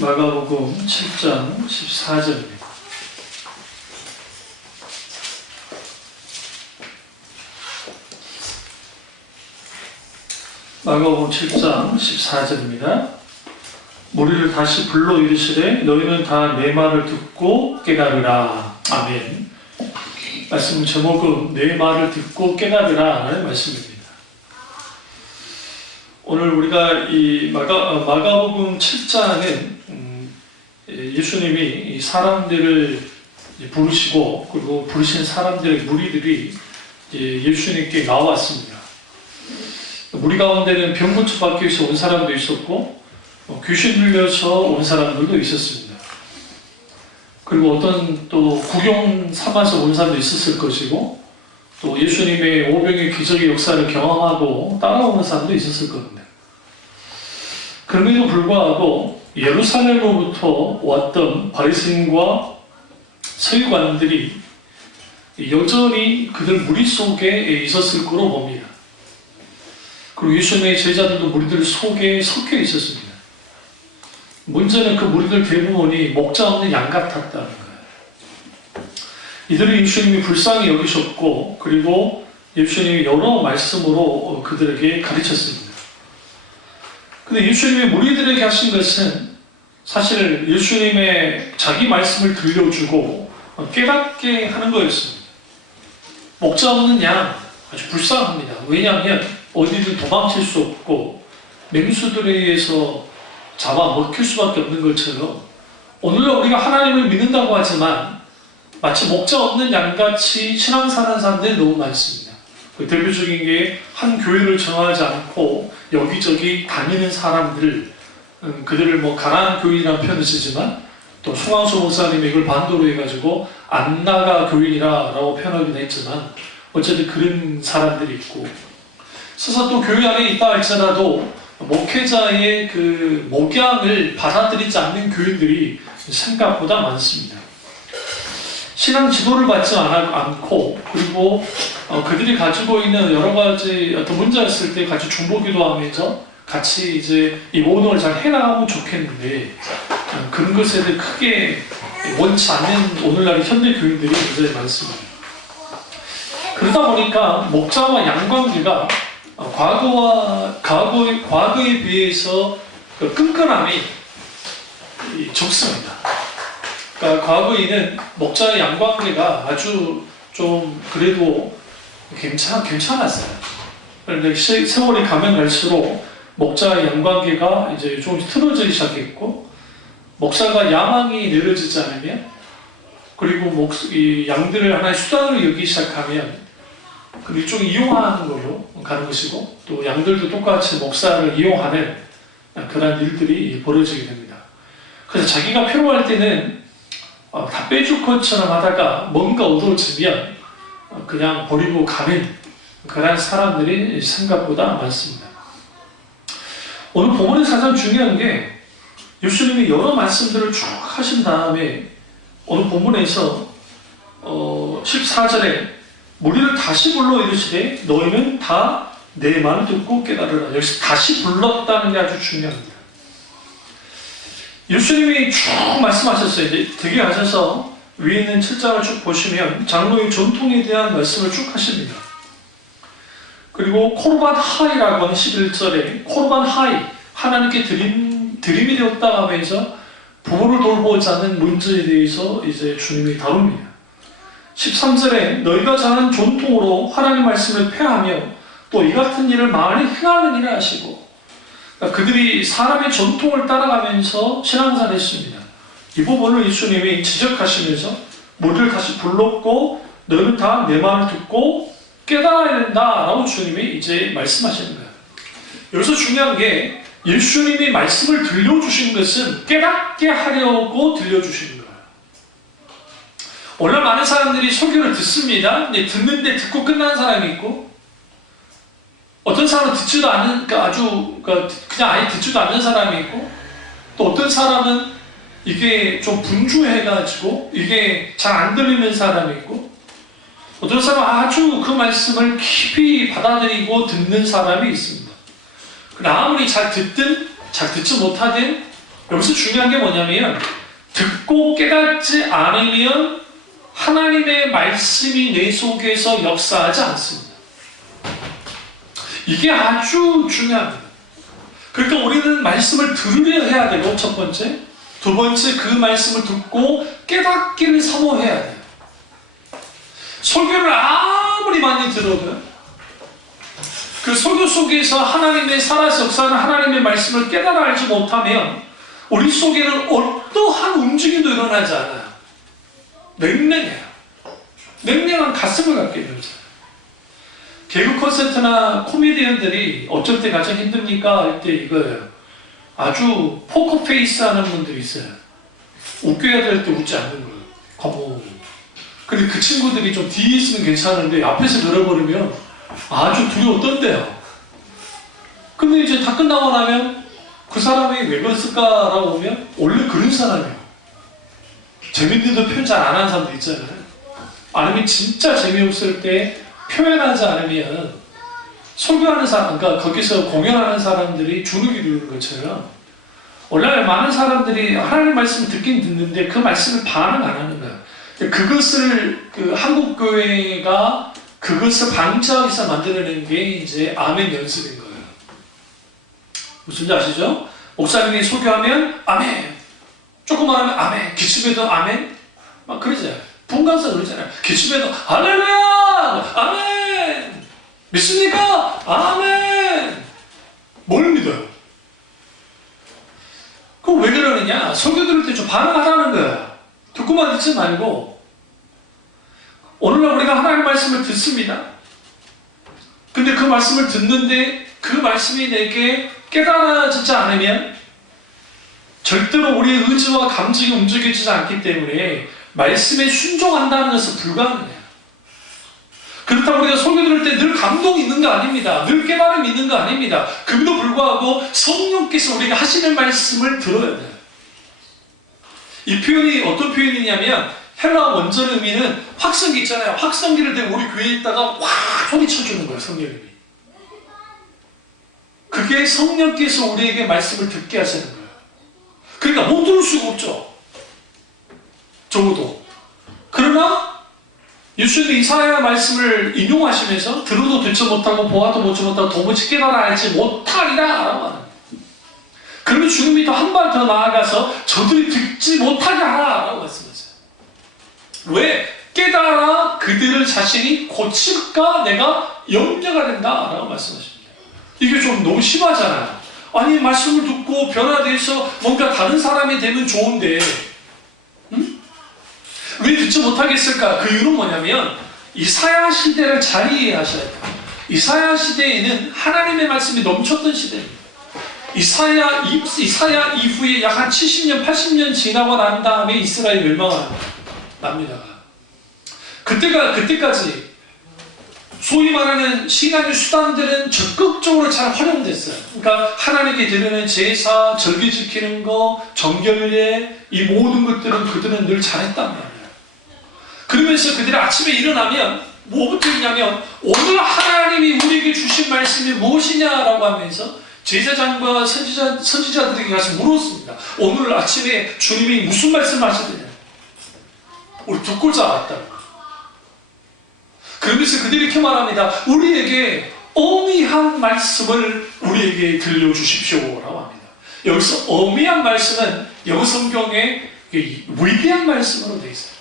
마가복음 7장 14절입니다. 마가복음 7장 14절입니다. 무리를 다시 불러 이르시되 너희는 다 내 말을 듣고 깨달으라. 아멘. 말씀 제목은 내 말을 듣고 깨달으라 라는 말씀입니다. 오늘 우리가 이 마가복음 7장은 예수님이 사람들을 부르시고 그리고 부르신 사람들의 무리들이 예수님께 나왔습니다. 무리 가운데는 병고쳐 박혀서 온 사람도 있었고 귀신 들려서 온 사람들도 있었습니다. 그리고 어떤 또 구경 삼아서 온 사람도 있었을 것이고 또 예수님의 오병의 기적의 역사를 경험하고 따라오는 사람도 있었을 겁니다. 그럼에도 불구하고 예루살렘으로부터 왔던 바리새인과 서기관들이 여전히 그들 무리 속에 있었을 거로 봅니다. 그리고 예수님의 제자들도 무리들 속에 섞여 있었습니다. 문제는 그 무리들 대부분이 목자 없는 양 같았다는 거예요. 이들을 예수님이 불쌍히 여기셨고 그리고 예수님이 여러 말씀으로 그들에게 가르쳤습니다. 근데 예수님이 무리들에게 하신 것은 사실 예수님의 자기 말씀을 들려주고 깨닫게 하는 거였습니다. 목자 없는 양 아주 불쌍합니다. 왜냐하면 어디든 도망칠 수 없고 맹수들에 의해서 잡아먹힐 수밖에 없는 것처럼 오늘날 우리가 하나님을 믿는다고 하지만 마치 목자 없는 양같이 신앙생활하는 사람들이 너무 많습니다. 그 대표적인 게 한 교회를 정하지 않고 여기저기 다니는 사람들, 그들을 가나안 교인이라는 표현을 쓰지만 또 송황수 목사님이 이걸 반도로 해가지고 안 나가 교인이라고 표현하긴 했지만 어쨌든 그런 사람들이 있고 서서 또 교회 안에 있다 할지라도 목회자의 그 목양을 받아들이지 않는 교인들이 생각보다 많습니다. 신앙 지도를 받지 않고 그리고 그들이 가지고 있는 여러 가지 어떤 문제가 있을 때 같이 중보기도 하면서 같이 이제 이 모든 걸 잘 해나가면 좋겠는데 그런 것에 대해 크게 원치 않는 오늘날의 현대 교인들이 굉장히 많습니다. 그러다 보니까 목자와 양 관계가 과거에 비해서 그 끈끈함이 적습니다. 그러니까 과거에는 목자의 양 관계가 아주 좀 그래도 괜찮았어요. 그런데 세월이 가면 갈수록 목자의 양 관계가 이제 좀 틀어지기 시작했고 목사가 야망이 내려지지 않으면 그리고 이 양들을 하나의 수단으로 여기기 시작하면 그 일종의 이용하는 걸로 가는 것이고 또 양들도 똑같이 목사를 이용하는 그런 일들이 벌어지게 됩니다. 그래서 자기가 필요할 때는 다 빼줄 것처럼 하다가 뭔가 어두워지면 그냥 버리고 가는 그런 사람들이 생각보다 많습니다. 오늘 본문에서 가장 중요한 게 예수님이 여러 말씀들을 쭉 하신 다음에 오늘 본문에서 14절에 무리를 다시 불러 이르시되 너희는 다 내 말을 듣고 깨달으라. 여기서 다시 불렀다는 게 아주 중요합니다. 예수님이 쭉 말씀하셨어요. 되게 하셔서 위에 있는 7장을 쭉 보시면 장로의 전통에 대한 말씀을 쭉 하십니다. 그리고 코르반 하이라고 하는 11절에 코르반 하이, 하나님께 드림이 되었다 하면서 부모를 돌보지 않는 문제에 대해서 이제 주님이 다룹니다. 13절에 너희가 정한 전통으로 하나님의 말씀을 폐하며 또 이 같은 일을 많이 행하는 일을 하시고 그러니까 그들이 사람의 전통을 따라가면서 신앙생활을 했습니다. 이 부분을 예수님이 지적하시면서 무리를 다시 불렀고 너희는 다 내 말을 듣고 깨달아야 된다라고 주님이 이제 말씀하시는 거예요. 여기서 중요한 게 예수님이 말씀을 들려주신 것은 깨닫게 하려고 들려주시는 거예요. 오늘 많은 사람들이 설교를 듣습니다. 근데 듣는데 듣고 끝나는 사람이 있고 어떤 사람은 듣지도 않는, 그냥 아예 듣지도 않는 사람이 있고 또 어떤 사람은 이게 좀 분주해가지고 이게 잘 안 들리는 사람이 있고 어떤 사람은 아주 그 말씀을 깊이 받아들이고 듣는 사람이 있습니다. 아무리 잘 듣든 잘 듣지 못하든 여기서 중요한 게 뭐냐면 듣고 깨닫지 않으면 하나님의 말씀이 내 속에서 역사하지 않습니다. 이게 아주 중요합니다. 그러니까 우리는 말씀을 들으려 해야 되고, 첫 번째. 두 번째, 그 말씀을 듣고 깨닫기를 사모해야 돼요. 설교를 아무리 많이 들어도 그 설교 속에서 하나님의 살아서 역사하는 하나님의 말씀을 깨달아 알지 못하면 우리 속에는 어떠한 움직임도 일어나지 않아요. 냉랭해요. 냉랭한 가슴을 갖게 되죠. 개그 콘서트나 코미디언들이 어쩔 때 가장 힘듭니까? 할 때 이거예요. 아주 포커페이스 하는 분들이 있어요. 웃겨야 될 때 웃지 않는 거예요. 거부. 근데 그 친구들이 좀 뒤에 있으면 괜찮은데 앞에서 들어버리면 아주 두려웠던데요. 근데 이제 다 끝나고 나면 그 사람이 왜 그랬을까라고 보면 원래 그런 사람이에요. 재밌는데도 표현 잘 안 하는 사람도 있잖아요. 아니면 진짜 재미없을 때 표현하지 않으면 설교하는 사람, 그러니까 거기서 공연하는 사람들이 주눅이 드는 것처럼 원래 많은 사람들이 하나님 말씀을 듣긴 듣는데 그 말씀을 반응 안 하는 거예요. 그것을 한국 교회가 그것을 방지하기 위해서 만들어낸 게 이제 아멘 연습인 거예요. 무슨지 아시죠? 목사님이 소개하면 아멘, 조금만 하면 아멘, 기침해도 아멘, 막 그러잖아요. 분간서 그러잖아요. 기침해도 할렐루야, 아멘. 믿습니까? 아멘. 뭘 믿어요? 그럼 왜 그러느냐? 설교 들을 때 좀 반응하라는 거야. 듣고만 듣지 말고. 오늘날 우리가 하나님 말씀을 듣습니다. 근데 그 말씀을 듣는데 그 말씀이 내게 깨달아지지 않으면 절대로 우리의 의지와 감정이 움직여지지 않기 때문에 말씀에 순종한다는 것은 불가능해요. 그렇다고 우리가 설교 들을 때 늘 감동이 있는 거 아닙니다. 늘 깨달음이 있는 거 아닙니다. 그럼에도 불구하고 성령께서 우리가 하시는 말씀을 들어야 돼요. 이 표현이 어떤 표현이냐면 헬라어 원전 의미는 확성기 있잖아요. 확성기를 대고 우리 교회에 있다가 확 소리쳐주는 거예요. 성령님이. 그게 성령께서 우리에게 말씀을 듣게 하시는 거예요. 그러니까 못 들을 수가 없죠. 적어도. 그러나 예수님이 이사야 말씀을 인용하시면서 들어도 듣지 못하고 보아도 보지 못하고 도무지 깨달아 알지 못하리라 라고 하는. 그러면 주님이 또 한 발 더 나아가서 저들이 듣지 못하게 하라 라고 말씀하세요. 왜? 깨달아 그들을 자신이 고칠까 내가 염려가 된다 라고 말씀하십니다. 이게 좀 너무 심하잖아요. 아니 말씀을 듣고 변화돼서 뭔가 다른 사람이 되면 좋은데 왜 듣지 못하겠을까? 그 이유는 뭐냐면 이사야 시대를 잘 이해하셔야 돼요. 이사야 시대에는 하나님의 말씀이 넘쳤던 시대입니다. 이사야 이후에 약 한 70년, 80년 지나고 난 다음에 이스라엘 멸망을 납니다. 그때까지 소위 말하는 신앙의 수단들은 적극적으로 잘 활용됐어요. 그러니까 하나님께 드리는 제사, 절기 지키는 거, 정결례, 이 모든 것들은 그들은 늘 잘했단 말이에요. 그러면서 그들이 아침에 일어나면 뭐부터 했냐면 오늘 하나님이 우리에게 주신 말씀이 무엇이냐라고 하면서 제사장과 선지자들에게 가서 물었습니다. 오늘 아침에 주님이 무슨 말씀을 하셨느냐? 우리 듣고자 왔다고. 그러면서 그들이 이렇게 말합니다. 우리에게 어미한 말씀을 우리에게 들려주십시오라고 합니다. 여기서 어미한 말씀은 영어 성경에 위대한 말씀으로 되어 있어요.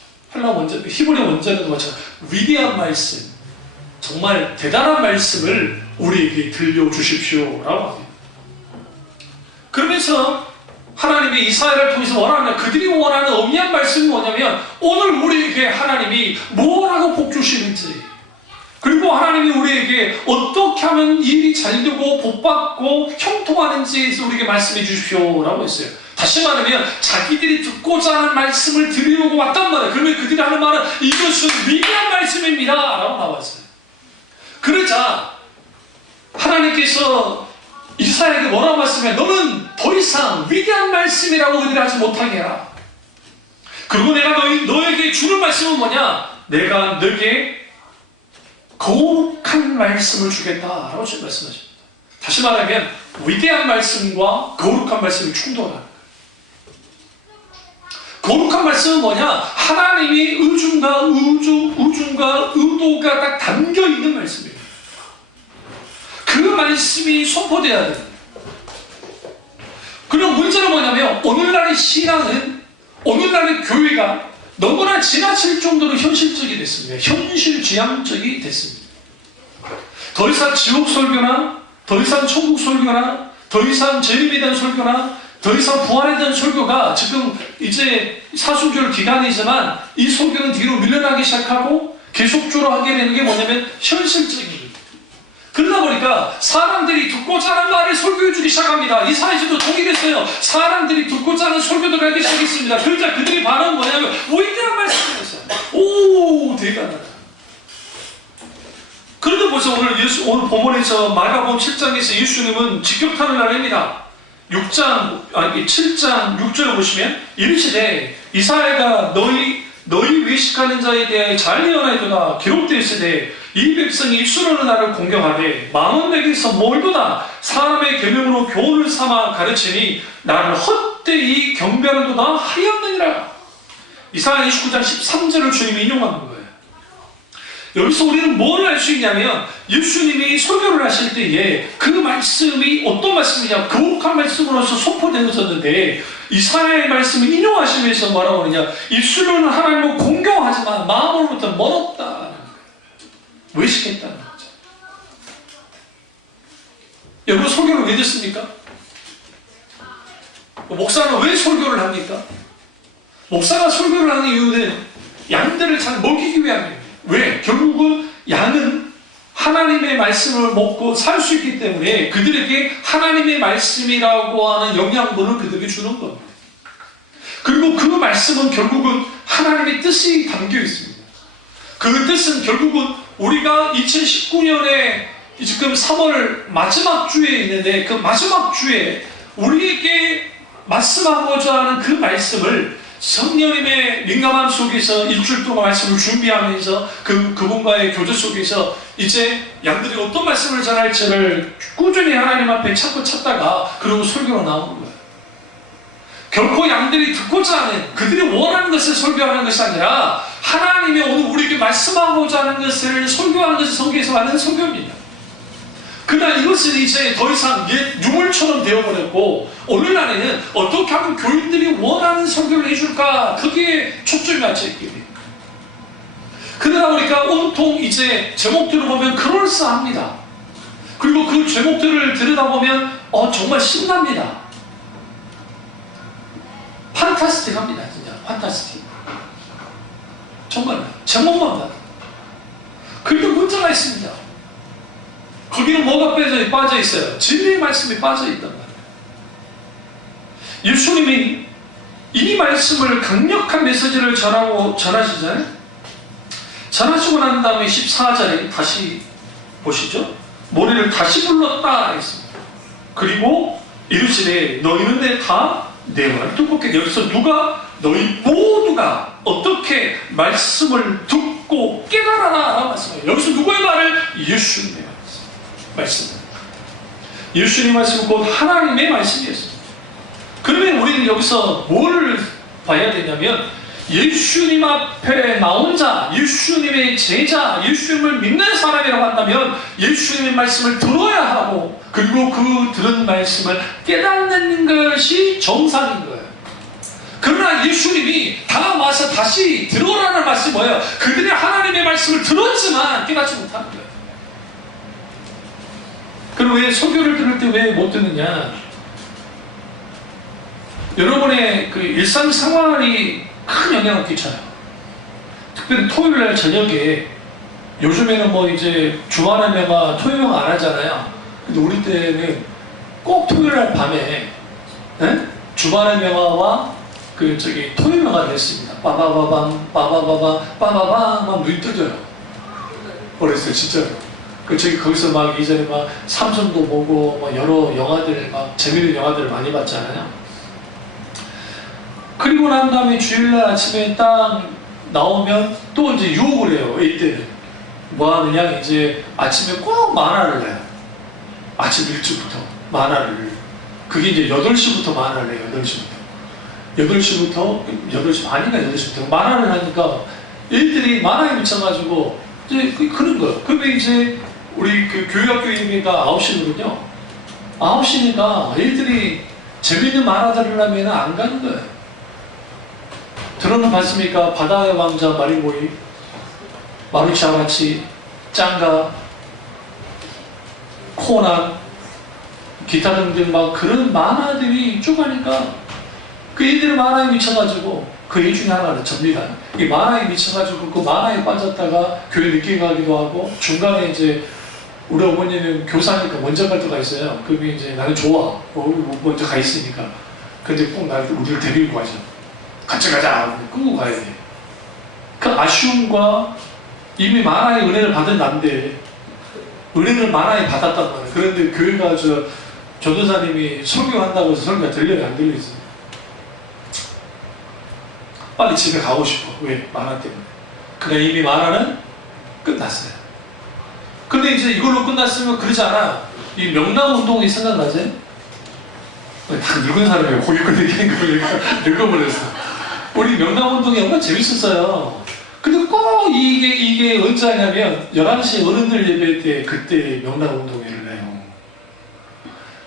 히브리 원전에도 마찬가지로 위대한 말씀, 정말 대단한 말씀을 우리에게 들려주십시오라고 합니다. 그러면서 하나님이 이사야를 통해서 원하는, 그들이 원하는 어미한 말씀이 뭐냐면 오늘 우리에게 하나님이 뭐라고 복 주시는지, 그리고 하나님이 우리에게 어떻게 하면 일이 잘 되고 복받고 형통하는지에서 우리에게 말씀해 주십시오라고 했어요. 다시 말하면 자기들이 듣고자 하는 말씀을 드리려고 왔단 말이에요. 그러면 그들이 하는 말은 이것은 위대한 말씀입니다 라고 나왔어요. 그러자 하나님께서 이사야에게 뭐라고 말씀해? 너는 더 이상 위대한 말씀이라고 그들이 하지 못하게 해라. 그리고 내가 너에게 주는 말씀은 뭐냐? 내가 너에게 거룩한 말씀을 주겠다라고 말씀하십니다. 다시 말하면 위대한 말씀과 거룩한 말씀이 충돌하는 거예요. 거룩한 말씀은 뭐냐? 하나님이 의중과 의도가 딱 담겨 있는 말씀이에요. 그 말씀이 선포돼야 돼요. 그럼 문제는 뭐냐면 오늘날의 신앙은, 오늘날의 교회가 너무나 지나칠 정도로 현실적이 됐습니다. 현실지향적이 됐습니다. 더 이상 지옥 설교나, 더 이상 천국 설교나, 더 이상 재림에 대한 설교나, 더 이상 부활에 대한 설교가 지금 이제 사순절 기간이지만 이 설교는 뒤로 밀려나기 시작하고 계속적으로 하게 되는 게 뭐냐면 현실적인 거예요. 그러다 보니까 사람들이 듣고자 하는 말을 설교해 주기 시작합니다. 이 사회에서도 동일했어요. 사람들이 듣고자 하는 설교들을 하기 시작했습니다. 그러자 그들이 반응은 뭐냐면 위대한 말씀이었어요. 오, 대단하다. 그런데 벌써 오늘 본문에서 마가복음 7장에서 예수님은 직격탄을 날립니다. 7장 6절을 보시면 이르시되 이사야가 너희 외식하는 자에 대하여 잘 예언하였도다. 기록되어 있으되 이 백성이 입술로는 나를 공경하되 마음은 내게서 멀도다. 사람의 계명으로 교훈을 삼아 가르치니 나를 헛되이 경배하는도다 하였느니라. 이사야 29장 13절을 주님이 인용하는 거예요. 여기서 우리는 뭘 알 수 있냐면 예수님이 설교를 하실 때에 그 말씀이 어떤 말씀이냐, 거룩한 말씀으로서 선포되어졌는데 이사야의 말씀을 인용하시면서 뭐라고 하느냐, 입술로는 하나님을 공경하지만 마음으로부터 멀었다, 외식했다는 거죠. 여러분, 설교를 왜 듣습니까? 목사는 왜 설교를 합니까? 목사가 설교를 하는 이유는 양들을 잘 먹이기 위함입니다. 왜? 결국은 양은 하나님의 말씀을 먹고 살 수 있기 때문에 그들에게 하나님의 말씀이라고 하는 영양분을 그들에게 주는 겁니다. 그리고 그 말씀은 결국은 하나님의 뜻이 담겨 있습니다. 그 뜻은 결국은 우리가 2019년에 지금 3월 마지막 주에 있는데 그 마지막 주에 우리에게 말씀하고자 하는 그 말씀을 성령님의 민감함 속에서 일주일 동안 말씀을 준비하면서 그분과의 교제 속에서 이제 양들이 어떤 말씀을 전할지를 꾸준히 하나님 앞에 찾다가 그리고 설교로 나오는 거예요. 결코 양들이 듣고자 하는, 그들이 원하는 것을 설교하는 것이 아니라 하나님이 오늘 우리에게 말씀하고자 하는 것을 설교하는 것이 성경에서 말하는 설교입니다. 그러나 이것은 이제 더 이상 옛 유물처럼 되어버렸고 오늘날에는 어떻게 하면 교인들이 원하는 설교를 해줄까, 거기에 초점이 맞춰 있게 돼요. 그러다 보니까 온통 이제 제목들을 보면 그럴싸합니다. 그리고 그 제목들을 들여다보면 정말 신납니다. 판타스틱합니다. 진짜 판타스틱. 정말 제목만 봐도. 그런데 문제가 있습니다. 거기는 뭐가 빠져 있어요? 진리의 말씀이 빠져 있단 말이에요. 예수님이 이 말씀을 강력한 메시지를 전하시잖아요. 전하시고 난 다음에 14절에 다시 보시죠. 머리를 다시 불렀다 했습니다. 그리고 이르시되 너희는 다 내 말을 듣고, 여기서 너희 모두가 어떻게 말씀을 듣고 깨달아라 라고 말씀해요. 여기서 누구의 말을? 예수님의 말씀. 예수님의 말씀은 곧 하나님의 말씀이었습니다. 그러면 우리는 여기서 뭘 봐야 되냐면 예수님 앞에 나온 자, 예수님의 제자, 예수님을 믿는 사람이라고 한다면 예수님의 말씀을 들어야 하고 그리고 그 들은 말씀을 깨닫는 것이 정상인 거예요. 그러나 예수님이 다 와서 다시 들어라는 말씀이 뭐예요? 그들이 하나님의 말씀을 들었지만 깨닫지 못하는 거예요. 그럼 왜 설교를 들을 때 왜 못 듣느냐? 여러분의 그 일상 생활이 큰 영향을 끼쳐요. 특별히 토요일날 저녁에, 요즘에는 뭐 이제 주말의 명화 토요일 명화 안 하잖아요. 근데 우리 때는 꼭 토요일날 밤에 주말의 명화와 토요일 명화를 했습니다. 빠바바밤 빠바바밤 막 눈이 뜨져요. 어렸을 때 진짜로. 거기서 막 이전에 막 삼성도 보고 막 여러 영화들, 막 재밌는 영화들을 많이 봤잖아요. 그리고 난 다음에 주일날 아침에 딱 나오면 또 이제 유혹을 해요. 이때는 뭐 하느냐, 이제 아침에 꼭 만화를 내요. 아침 일찍부터 만화를. 그게 이제 8시부터 만화를 내요. 8시부터. 8시부터 8시 반인가 8시부터 만화를 하니까 애들이 만화에 미쳐가지고 이제 그런 거예요. 그러면 이제 우리 그 교육학교 예배가 9시거든요. 9시니까 애들이 재밌는 만화 들으려면 안 가는 거예요. 들어는 봤습니까? 바다의 왕자 마리모이, 마루치 아가치, 짱가, 코난, 기타 등등 막 그런 만화들이 쭉 하니까 그 애들이 만화에 미쳐가지고 그 애 중에 하나는 접니다. 이 만화에 미쳐가지고 그 만화에 빠졌다가 교회 늦게 가기도 하고 중간에 이제 우리 어머니는 교사니까 먼저 갈 때가 있어요. 그러면 이제 나는 좋아. 먼저 가 있으니까. 근데 꼭 우리를 데리고 가죠. 같이 가자. 끌고 가야 돼. 그 아쉬움과 이미 만화의 은혜를 받은 난데 은혜를 만화에 받았단 말이에요. 그런데 교회가 전도사님이 설교한다고 해서 설교가 들려요? 안 들리지? 빨리 집에 가고 싶어. 왜? 만화 때문에. 그러니까 이미 만화는 끝났어요. 근데 이제 이걸로 끝났으면 그러지 않아. 이 명랑운동이 생각나지? 다 늙은 사람이에요. 고기 끓이는 걸 늙어버렸어. 우리 명랑운동이 얼마나 재밌었어요. 근데 꼭 이게 언제 하냐면 11시 어른들 예배 때 그때 명랑운동회를 해요.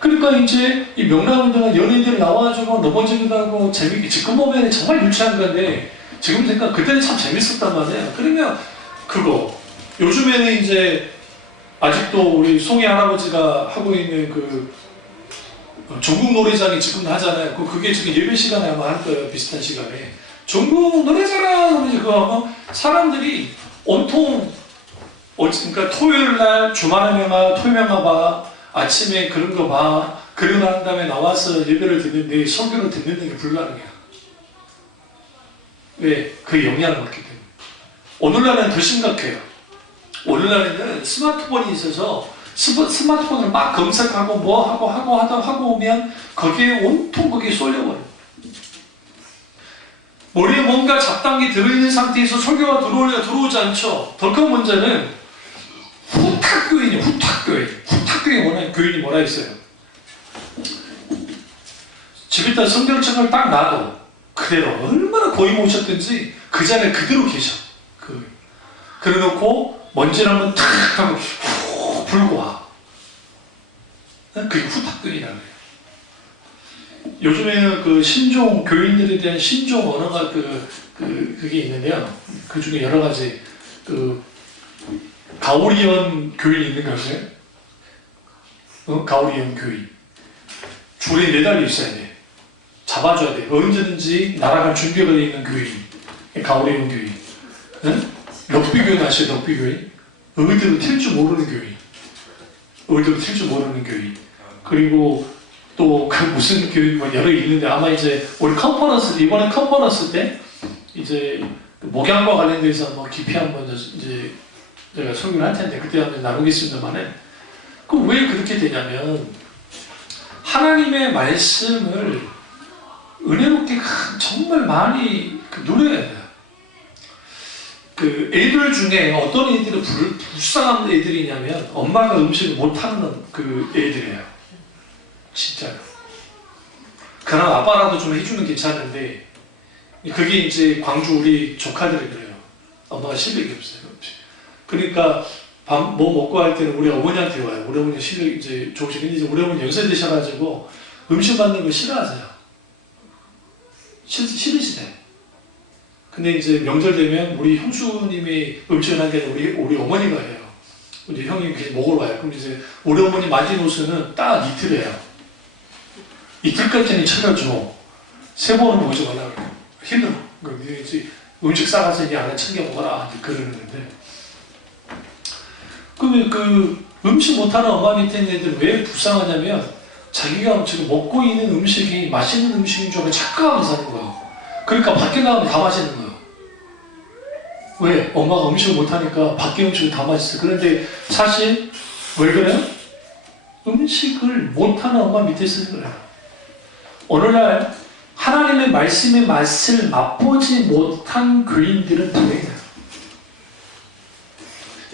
그러니까 이제 이 명랑운동은 연예인들이 나와가지고 넘어지기도 하고 재밌게 지금 보면 정말 유치한 건데 지금 생각 그때는 참 재밌었단 말이에요. 그러면 그거 요즘에는 이제 아직도 우리 송이 할아버지가 하고 있는 그 전국 노래장이 지금 하잖아요. 그게 지금 예배 시간에 아마 할 거예요. 비슷한 시간에. 전국 노래자랑 그거 하면 사람들이 온통 그러니까 토요일 날 주말의 명화, 토요명화 봐, 아침에 그런 거 봐, 그러고 난 다음에 나와서 예배를 듣는데 설교를 듣는 게 불가능해요. 왜? 그 영향을 받기 때문에. 오늘날은 더 심각해요. 오늘날에는 스마트폰이 있어서 스마트폰을 막 검색하고 뭐 하고 오면 거기에 온통 거기에 쏠려버려요. 머리에 뭔가 잡담기 들어있는 상태에서 설교가 들어오지 않죠. 더 큰 문제는 후탁교인이에요. 후탁교인. 후탁교인 교인이 뭐라 했어요? 집에다 성경책을 딱 놔도 그대로 얼마나 고이 모셨든지 그 자리에 그대로 계셔. 그래 놓고 먼지를 한번 탁 하고 후 불고 와. 그게 후탁교인이라고 해요. 요즘에는 그 신종, 교인들에 대한 신종 언어가 그게 있는데요. 그 중에 여러 가지, 가오리언 교인 있는 거 아세요? 가오리언 교인. 줄에 매달려 있어야 돼. 잡아줘야 돼. 언제든지 날아갈 준비가 되어 있는 교인. 가오리언 교인. 응? 럭비 교인 아시죠? 럭비 교인? 의대로 튈 줄 모르는 교인. 의대로 튈 줄 모르는 교인. 그리고 또 그 무슨 교육 뭐 여러 있는데 아마 이제 우리 컨퍼런스 이번에 컨퍼런스 때 이제 목양과 관련돼서 뭐 깊이 한번 이제 제가 설교를 할 텐데 그때 한번 나누겠습니다만은 그 왜 그렇게 되냐면 하나님의 말씀을 은혜롭게 정말 많이 누려야 돼요. 그 애들 중에 어떤 애들이 불쌍한 애들이냐면 엄마가 음식을 못하는 그 애들이에요. 진짜요. 그러나 아빠라도 좀 해주면 괜찮은데 그게 이제 광주 우리 조카들이 그래요. 엄마가 실력이 없어요. 그러니까 밥 뭐 먹고 할 때는 우리 어머니한테 와요. 우리 어머니 실력이 이제 좋으시고 이제 우리 어머니 연세 드셔가지고 음식 만드는 거 싫어하세요. 싫으시대. 근데 이제 명절 되면 우리 형수님이 음식을 하는 게 우리 어머니가 해요. 우리 형이 먹으러 와요. 그럼 이제 우리 어머니 마지노선은 딱 이틀 해요. 이틀까지는 챙겨줘. 세 번은 오지 말라 그래요. 힘들어. 음식 싸가서 이제 안에 챙겨 먹어라. 그러는데. 그러면 그 음식 못하는 엄마 밑에 있는 애들은 왜 불쌍하냐면 자기가 지금 먹고 있는 음식이 맛있는 음식인 줄 알고 착각하면서 사는 거예요. 그러니까 밖에 나가면 다 맛있는 거예요. 왜? 엄마가 음식을 못하니까 밖에 음식은 다 맛있어. 그런데 사실 왜 그래요? 음식을 못하는 엄마 밑에 쓰는 거예요. 오늘날 하나님의 말씀의 맛을 맛보지 못한 교인들은 다행이에요.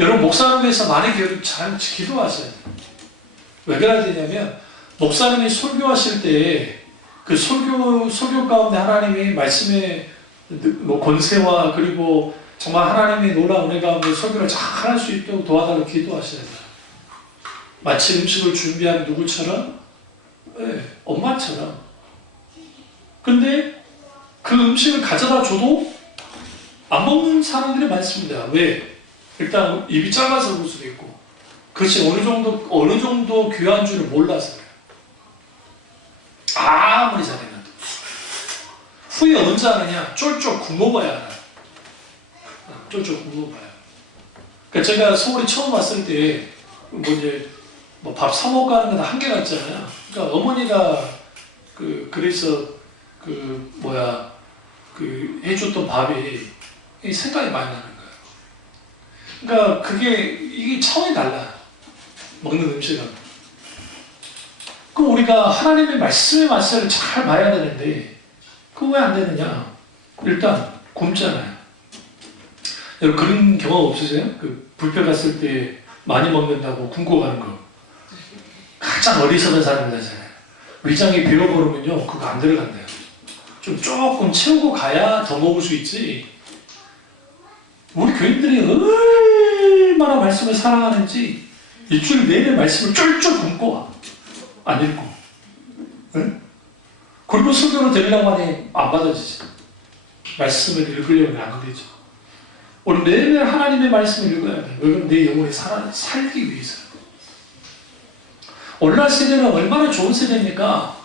여러분 목사님을 위해서 많이 잘 기도하세요. 왜 그래야 되냐면 목사님이 설교하실 때 그 설교 가운데 하나님이 말씀의 뭐 권세와 그리고 정말 하나님의 놀라운 은혜 가운데 설교를 잘 할 수 있도록 도와달라고 기도하셔야 돼요. 마치 음식을 준비한 누구처럼? 네, 엄마처럼. 근데 그 음식을 가져다 줘도 안 먹는 사람들이 많습니다. 왜? 일단 입이 작아서 그럴 수도 있고, 그렇지 어느 정도 귀한 줄을 몰라서 그래요. 아무리 잘해놔도 후에 언제 하느냐? 쫄쫄 굶어봐야 하나. 쫄쫄 굶어봐요. 그러니까 제가 서울에 처음 왔을 때 뭐 밥 사 먹고 하는 건 한계가 있잖아요. 그러니까 어머니가 그래서 해줬던 밥이 생각이 많이 나는 거예요. 그러니까 이게 차원이 달라. 먹는 음식은. 그럼 우리가 하나님의 말씀의 맛을 잘 봐야 되는데, 그거 왜 안 되느냐? 일단, 굶잖아요. 여러분, 그런 경험 없으세요? 뷔페 갔을 때 많이 먹는다고 굶고 가는 거. 가장 어리석은 사람이잖아요. 위장이 비어버리면요, 그거 안 들어간대요. 조금 채우고 가야 더 먹을 수 있지. 우리 교인들이 얼마나 말씀을 사랑하는지 일주일 내내 말씀을 쫄쫄 굶고 와. 안 읽고. 네? 그리고 설교를 드리려고 하니 안 받아지죠. 말씀을 읽으려면 안 되죠. 우리 매일매일 하나님의 말씀을 읽어야 돼요. 왜냐면 내 영혼이 살기 위해서. 오늘날 세대는 얼마나 좋은 세대입니까?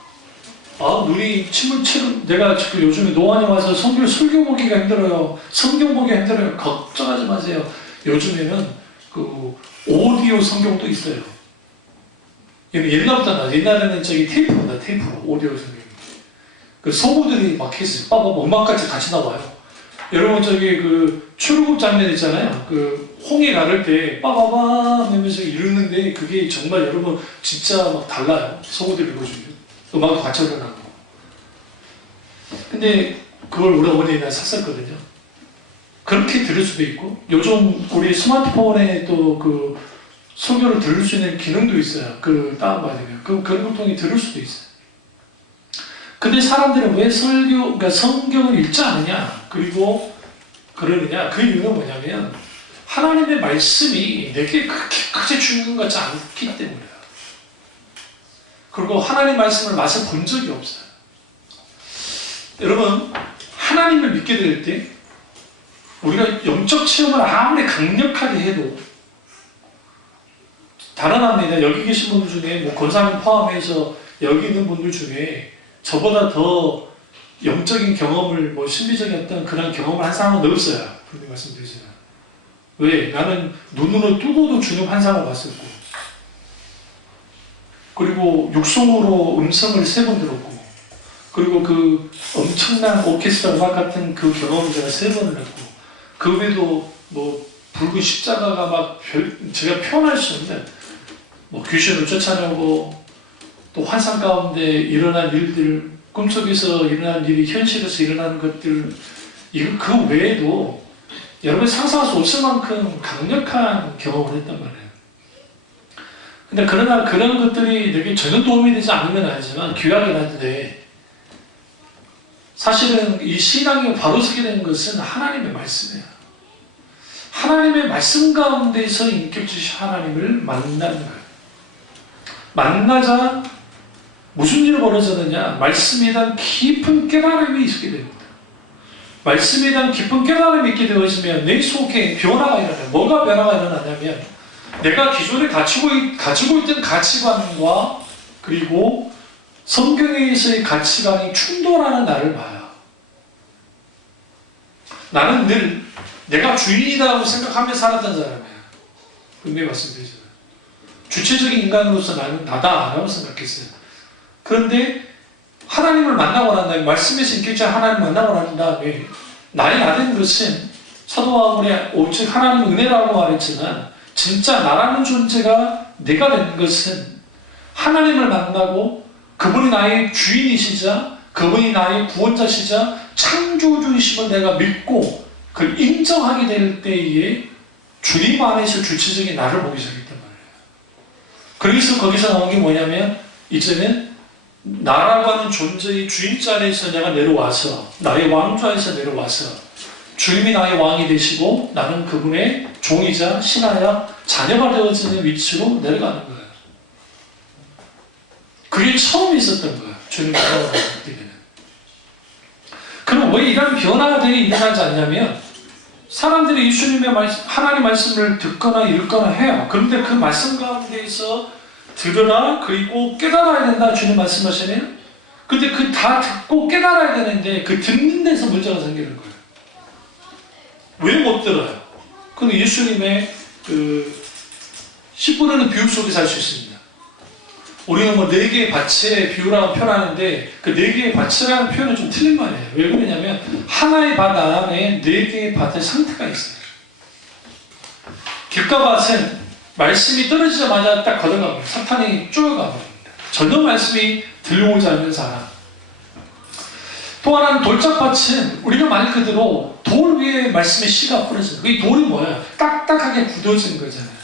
눈이 침울처럼, 내가 지금 요즘에 노안에 와서 설교 보기가 힘들어요. 성경 보기가 힘들어요. 걱정하지 마세요. 요즘에는 오디오 성경도 있어요. 옛날에는 테이프입니다. 테이프로 오디오 성경. 성우들이 막 해서 빠바바 음악까지 같이 나와요. 여러분 출애굽 장면 있잖아요. 홍해 가를 때 빠바바 하면서 이러는데 그게 정말 여러분 진짜 막 달라요. 성우들이 보여주면 음악도 같이 올라가고. 근데 그걸 우리 어머니가 샀었거든요. 그렇게 들을 수도 있고, 요즘 우리 스마트폰에 또 설교를 들을 수 있는 기능도 있어요. 다운받으면 그런 걸 통해 들을 수도 있어요. 근데 사람들은 왜 그러니까 성경을 읽지 않느냐, 그리고 그러느냐? 그 이유는 뭐냐면 하나님의 말씀이 내게 그렇게 중요한 것 같지 않기 때문이에요. 그리고 하나님의 말씀을 맛을 본 적이 없어요. 여러분, 하나님을 믿게 될 때 우리가 영적 체험을 아무리 강력하게 해도 달아납니다. 여기 계신 분들 중에 권사님 포함해서 여기 있는 분들 중에 저보다 더 영적인 경험을 신비적인 어떤 그런 경험을 한 사람은 없어요. 분명히 말씀드리지만. 왜? 나는 눈으로 뜨고도 주님 환상을 봤었고, 그리고 육성으로 음성을 3번 들었고, 그리고 엄청난 오케스트라 음악 같은 경험을 제가 3번을 했고, 그 외에도 붉은 십자가가 제가 표현할 수 없는 귀신을 쫓아내고, 또 환상 가운데 일어난 일들, 꿈속에서 일어난 일이 현실에서 일어나는 것들, 그 외에도 여러분이 상상할 수 없을 만큼 강력한 경험을 했단 말이에요. 근데 그러나 그런 것들이 내게 전혀 도움이 되지 않으면 알지만 귀하긴 한데, 사실은 이 신앙이 바로 서게 되는 것은 하나님의 말씀이에요. 하나님의 말씀 가운데서 인격주신 하나님을 만나는 거예요. 만나자 무슨 일이 벌어졌느냐? 말씀에 대한 깊은 깨달음이 있게 됩니다. 말씀에 대한 깊은 깨달음이 있게 되어지면 내 속에 변화가 일어나요. 뭐가 변화가 일어나냐면, 내가 기존에 가지고 있던 가치관과 그리고 성경에서의 가치관이 충돌하는 나를 봐요. 나는 늘 내가 주인이라고 생각하며 살았던 사람이에요. 분명히 말씀드리잖아요. 주체적인 인간으로서 나는 나다라고 생각했어요. 그런데 하나님을 만나고 난 다음에, 말씀에서 인격적인 하나님을 만나고 난 다음에 나의 나된 것은 사도 바울이 오직 하나님의 은혜라고 말했지만, 진짜 나라는 존재가 내가 된 것은 하나님을 만나고 그분이 나의 주인이시자 그분이 나의 구원자시자 창조주이심을 내가 믿고 그걸 인정하게 될 때에 주님 안에서 주체적인 나를 보기 시작했단 말이에요. 그래서 거기서 나온 게 뭐냐면, 이제는 나라고 하는 존재의 주인 자리에서 내가 내려와서 나의 왕좌에서 내려와서 주님이 나의 왕이 되시고 나는 그분의 종이자 신하야 자녀가 되어지는 위치로 내려가는 거예요. 그게 처음 있었던 거예요. 주님 나라고 하는 때에는. 그럼 왜 이런 변화들이 일어나지 않냐면 사람들이 예수님의 말씀, 하나님의 말씀을 듣거나 읽거나 해요. 그런데 그 말씀 가운데에서 들으라 그리고 깨달아야 된다 주님 말씀하시네요. 근데 그 다 듣고 깨달아야 되는데 그 듣는 데서 문제가 생기는 거예요. 왜 못 들어요? 그건 예수님의 그 10분의 비유 속에서 알 수 있습니다. 우리는 뭐 4개의 밭의 비유라고 표현하는데 그 4개의 밭이라는 표현은 좀 틀린 말이에요. 왜 그러냐면 하나의 밭 안에 4개의 밭의 상태가 있어요. 길가밭은 말씀이 떨어지자마자 딱 걷어가고 사탄이 쪼여가버립니다. 전혀 말씀이 들려오지 않는 사람. 또 하나는 돌짝밭은 우리가 말 그대로 돌 위에 말씀의 씨가 뿌려져요. 이 돌이 뭐예요? 딱딱하게 굳어진 거잖아요.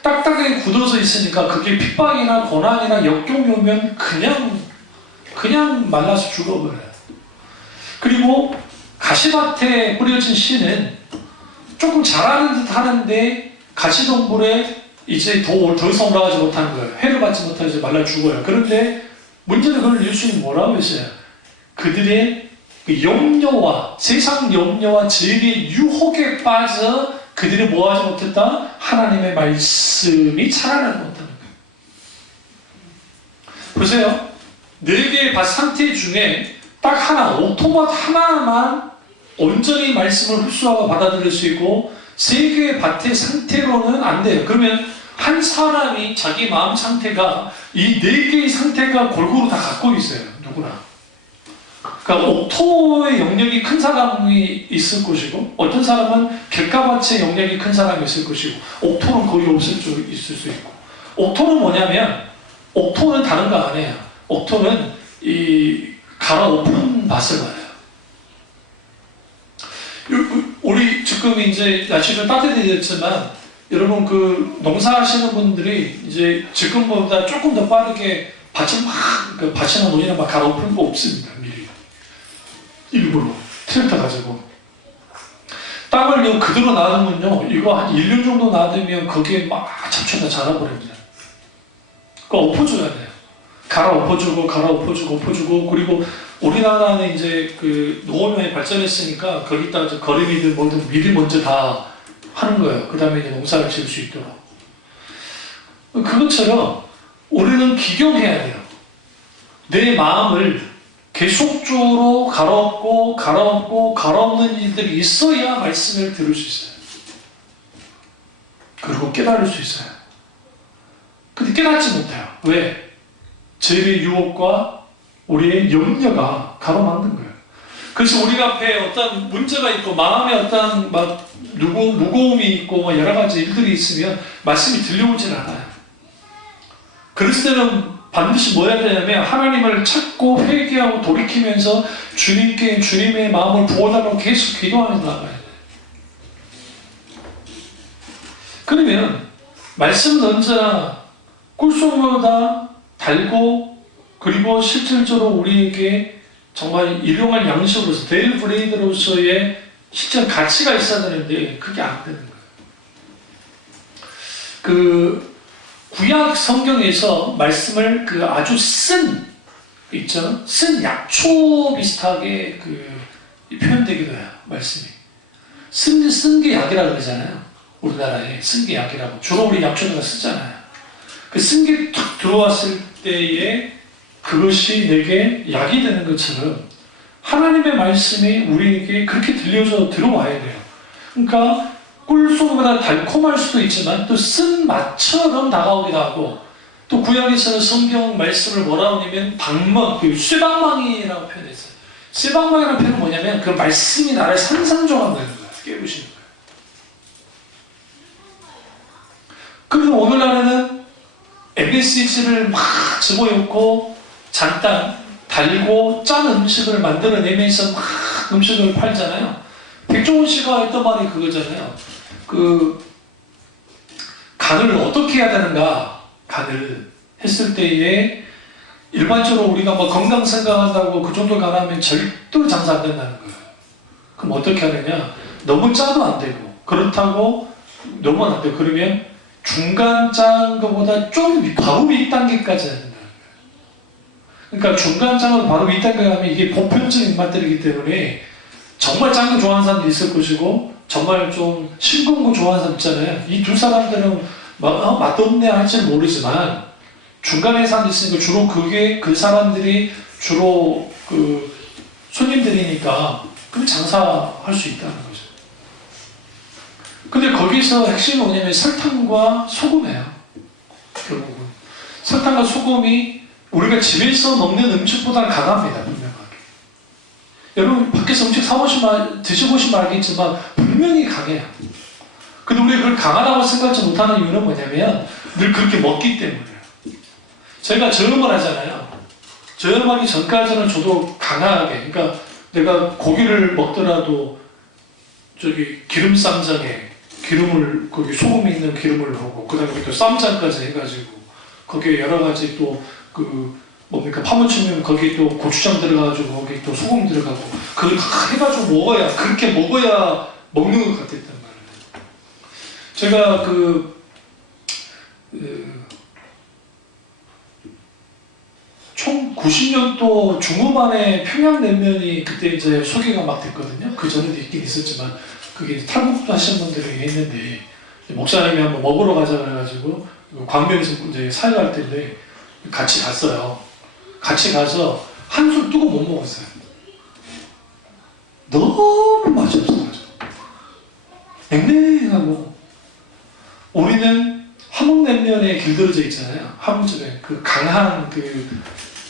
딱딱하게 굳어져 있으니까 그게 핍박이나 고난이나 역경이 오면 그냥 말라서 죽어버려요. 그리고 가시밭에 뿌려진 씨는 조금 자라는 듯 하는데 가시덤불에 이제 더 이상 올라가지 못하는 거예요. 해를 받지 못해서 말라 죽어요. 그런데 문제는 그걸 예수님이 뭐라고 했어요? 그들의 그 염려와 세상 염려와 죄의 유혹에 빠져 그들이 뭐하지 못했다? 하나님의 말씀이 자라나지 못하는 거예요. 보세요. 4개의 밭 상태 중에 딱 하나, 오토밭 하나만 온전히 말씀을 흡수하고 받아들일 수 있고 3개의 밭의 상태로는 안 돼요. 그러면 한 사람이 자기 마음 상태가 이 4개의 상태가 골고루 다 갖고 있어요. 누구나. 그러니까 옥토의 영역이 큰 사람이 있을 것이고 어떤 사람은 객가밭의 영역이 큰 사람이 있을 것이고 옥토는 거의 있을 수 있고 옥토는 뭐냐면 옥토는 다른 거 아니에요. 옥토는 이 갈아엎은 밭을 말해요. 우리 지금 이제 날씨가 따뜻해졌지만 여러분 그 농사하시는 분들이 이제 지금보다 조금 더 빠르게 밭이나 논이나 막 갈아엎은 거 없습니다. 미리 일부러 트랙터 가지고 땅을 그대로 놔두면요 이거 한 1년 정도 놔두면 거기에 막 잡초가 자라버립니다. 그거 엎어줘야 돼요. 엎어주고 그리고 우리나라는 이제 그 농업이 발전했으니까 거기다 이제 거름이든 뭐든 미리 먼저 다 하는 거예요. 그 다음에 이제 농사를 지을 수 있도록. 그것처럼 우리는 기경해야 돼요. 내 마음을 계속적으로 갈아엎는 일들이 있어야 말씀을 들을 수 있어요. 그리고 깨달을 수 있어요. 근데 깨닫지 못해요. 왜? 죄의 유혹과 우리의 염려가 가로막는 거예요. 그래서 우리 앞에 어떤 문제가 있고 마음에 어떤 무거움이 있고 여러 가지 일들이 있으면 말씀이 들려오질 않아요. 그랬을 때는 반드시 뭐 해야 되냐면 하나님을 찾고 회개하고 돌이키면서 주님께 주님의 마음을 부어달라고 계속 기도하면서 나가야 돼요. 그러면 말씀은 언제나 꿀송보다 달고 그리고 실질적으로 우리에게 정말 일용할 양식으로서 데일리 브레이드로서의 실제 가치가 있어야 되는데 그게 안 되는 거예요. 그 구약 성경에서 말씀을 그 아주 쓴 약초 비슷하게 표현되기도 해요. 말씀이 쓴 게 약이라고 그러잖아요. 우리나라에 쓴 게 약이라고 주로 우리 약초들가 쓰잖아요. 그 쓴 게 탁 들어왔을 때에 그것이 내게 약이 되는 것처럼 하나님의 말씀이 우리에게 그렇게 들어와야 돼요. 그러니까 꿀송보다 달콤할 수도 있지만 또 쓴 맛처럼 다가오기도 하고 또 구약에서는 성경 말씀을 뭐라고 하냐면 쇠방망이라고 표현했어요. 쇠방망이라는 표현은 뭐냐면 그 말씀이 나를 산산조각내는 거예요. 깨부시는 거예요. 그리고 오늘날에는 MSG를 막 집어넣고 잠깐 달고 짠 음식을 만들어내면서 막 음식을 팔잖아요. 백종원 씨가 했던 말이 그거잖아요. 간을 어떻게 해야 되는가? 간을 했을 때에 일반적으로 우리가 뭐 건강 생각한다고 그 정도 가라면 절대로 장사 안 된다는 거예요. 그럼 어떻게 하느냐? 너무 짜도 안 되고, 그렇다고 너무 안 되고, 그러면 중간 짠 것보다 좀 바로 윗단계까지 해야 된다는 거예요. 그러니까 중간 짠으로 바로 윗단계 하면 이게 보편적인 맛들이기 때문에 정말 짠 거 좋아하는 사람도 있을 것이고, 정말 좀 싱거운 거 좋아하는 사람 있잖아요. 이 두 사람들은 맛없네 할지는 모르지만 중간에 사람이 있으니까 주로 그게 그 사람들이 주로 그 손님들이니까 그게 장사할 수 있다는 거죠. 근데 거기서 핵심이 뭐냐면 설탕과 소금이에요. 결국은 설탕과 소금이 우리가 집에서 먹는 음식보다는 강합니다. 분명하게. 여러분 밖에서 음식 사오시면 드셔보시면 알겠지만 분명히 강해요. 근데 우리가 그걸 강하다고 생각지 못하는 이유는 뭐냐면 늘 그렇게 먹기 때문이에요. 저희가 저염을 하잖아요. 저염하기 전까지는 저도 강하게, 그러니까 내가 고기를 먹더라도 저기 기름 쌈장에 기름을, 거기 소금이 있는 기름을 넣고, 그 다음에 또 쌈장까지 해가지고, 거기에 여러 가지 또 뭡니까, 파무치면 거기 또 고추장 들어가가지고, 거기 또 소금 들어가고, 그걸 다 해가지고 먹어야, 그렇게 먹어야 먹는 것 같았단 말이에요. 제가 총 90년도 중후반에 평양냉면이 그때 이제 소개가 막 됐거든요. 그 전에도 있긴 있었지만, 그게 탈북도 하시는 분들이 있는데, 목사님이 한번 먹으러 가자 그래가지고, 광명에서 이제 사역할 때인데, 같이 갔어요. 같이 가서 한술 뜨고 못 먹었어요. 너무 맛이 없어가지고. 냉랭하고, 우리는 함흥냉면에 길들여져 있잖아요. 함흥집에. 그 강한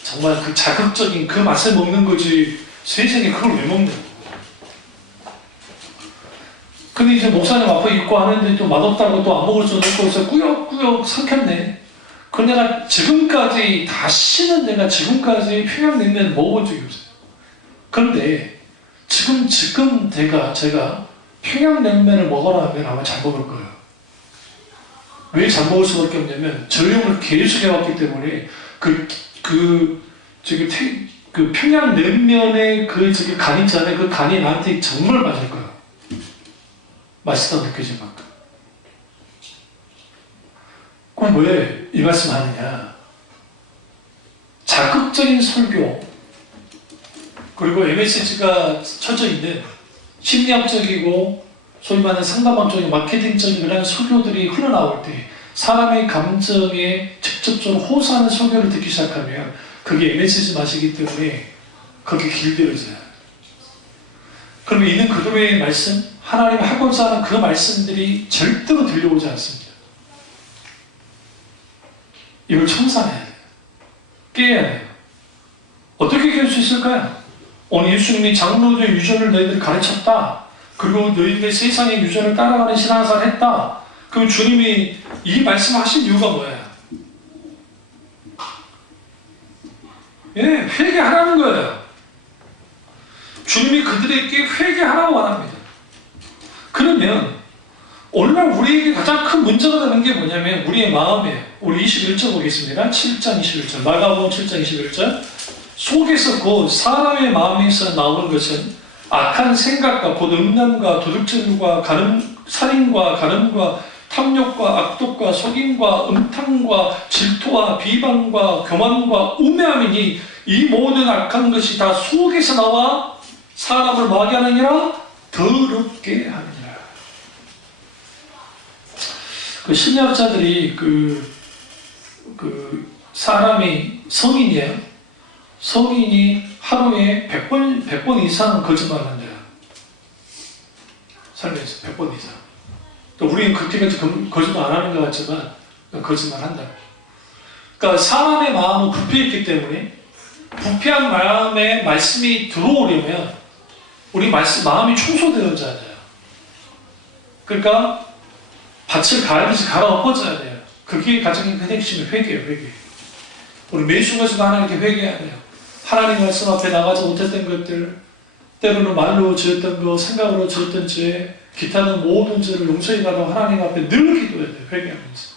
정말 그 자극적인 그 맛을 먹는 거지, 세상에 그걸 왜 먹냐고. 근데 이제 목사님 앞에 있고 하는데 또 맛없다고 또 안 먹을 줄 알고 해서 꾸역꾸역 삼켰네. 그런데 내가 지금까지, 다시는 내가 지금까지 평양냉면 먹어본 적이 없어요. 그런데 지금 제가 평양냉면을 먹으라 하면 아마 잘 먹을 거예요. 왜 잘 먹을 수밖에 없냐면 저염을 계속 해왔기 때문에 그 평양냉면의 저기 간 있잖아요. 그 간이 나한테 정말 맞을 거예요. 맛있다고 느껴질 만큼. 그럼 왜 이 말씀 하느냐? 자극적인 설교, 그리고 MSG가 쳐져 있는 심리학적이고 소위 말하는 상담학적인 마케팅적인 그런 설교들이 흘러나올 때 사람의 감정에 직접적으로 호소하는 설교를 듣기 시작하면 그게 MSG 맛이기 때문에 거기에 길들여져요. 그러면 있는 그대로의 말씀, 하나님이 하고자 하는 그 말씀들이 절대로 들려오지 않습니다. 이걸 청산해야 돼요. 깨야 돼요. 어떻게 깰 수 있을까요? 오늘 예수님이 장로들의 유전을 너희들이 가르쳤다. 그리고 너희들의 세상의 유전을 따라가는 신앙생활을 했다. 그럼 주님이 이 말씀을 하신 이유가 뭐예요? 회개하라는 거예요. 주님이 그들에게 회개하라고 원합니다. 그러면 오늘날 우리에게 가장 큰 문제가 되는 게 뭐냐면 우리의 마음이에요. 우리 21절 보겠습니다. 7장 21절. 마가복음 7장 21절. 속에서 곧 사람의 마음에서 나오는 것은 악한 생각과 곧 음란과 도둑질과 살인과 간음과 탐욕과 악독과 속임과 음탕과 질투와 비방과 교만과 우매함이니 이 모든 악한 것이 다 속에서 나와 사람을 뭐하게 하느니라? 더럽게 하느니라. 심리학자들이 사람이 성인이에요. 성인이 하루에 100번 이상 거짓말을 한대요. 살면서 100번 이상. 또 우리는 그렇게까지 거짓말 안 하는 것 같지만 거짓말 한다. 그러니까 사람의 마음은 부패했기 때문에 부패한 마음에 말씀이 들어오려면 우리 마음이 청소되어져야 돼요. 그러니까 밭을 가야지 갈아 엎어져야 돼요. 그게 가장 큰 핵심이 회개예요. 회개. 우리 매 순간에도 하나님께 회개해야 돼요. 하나님 말씀 앞에 나가지 못했던 것들, 때로는 말로 지었던 것, 생각으로 지었던 죄, 기타는 모든 죄를 용서해 달라고 하나님 앞에 늘 기도해야 돼요. 회개하면서.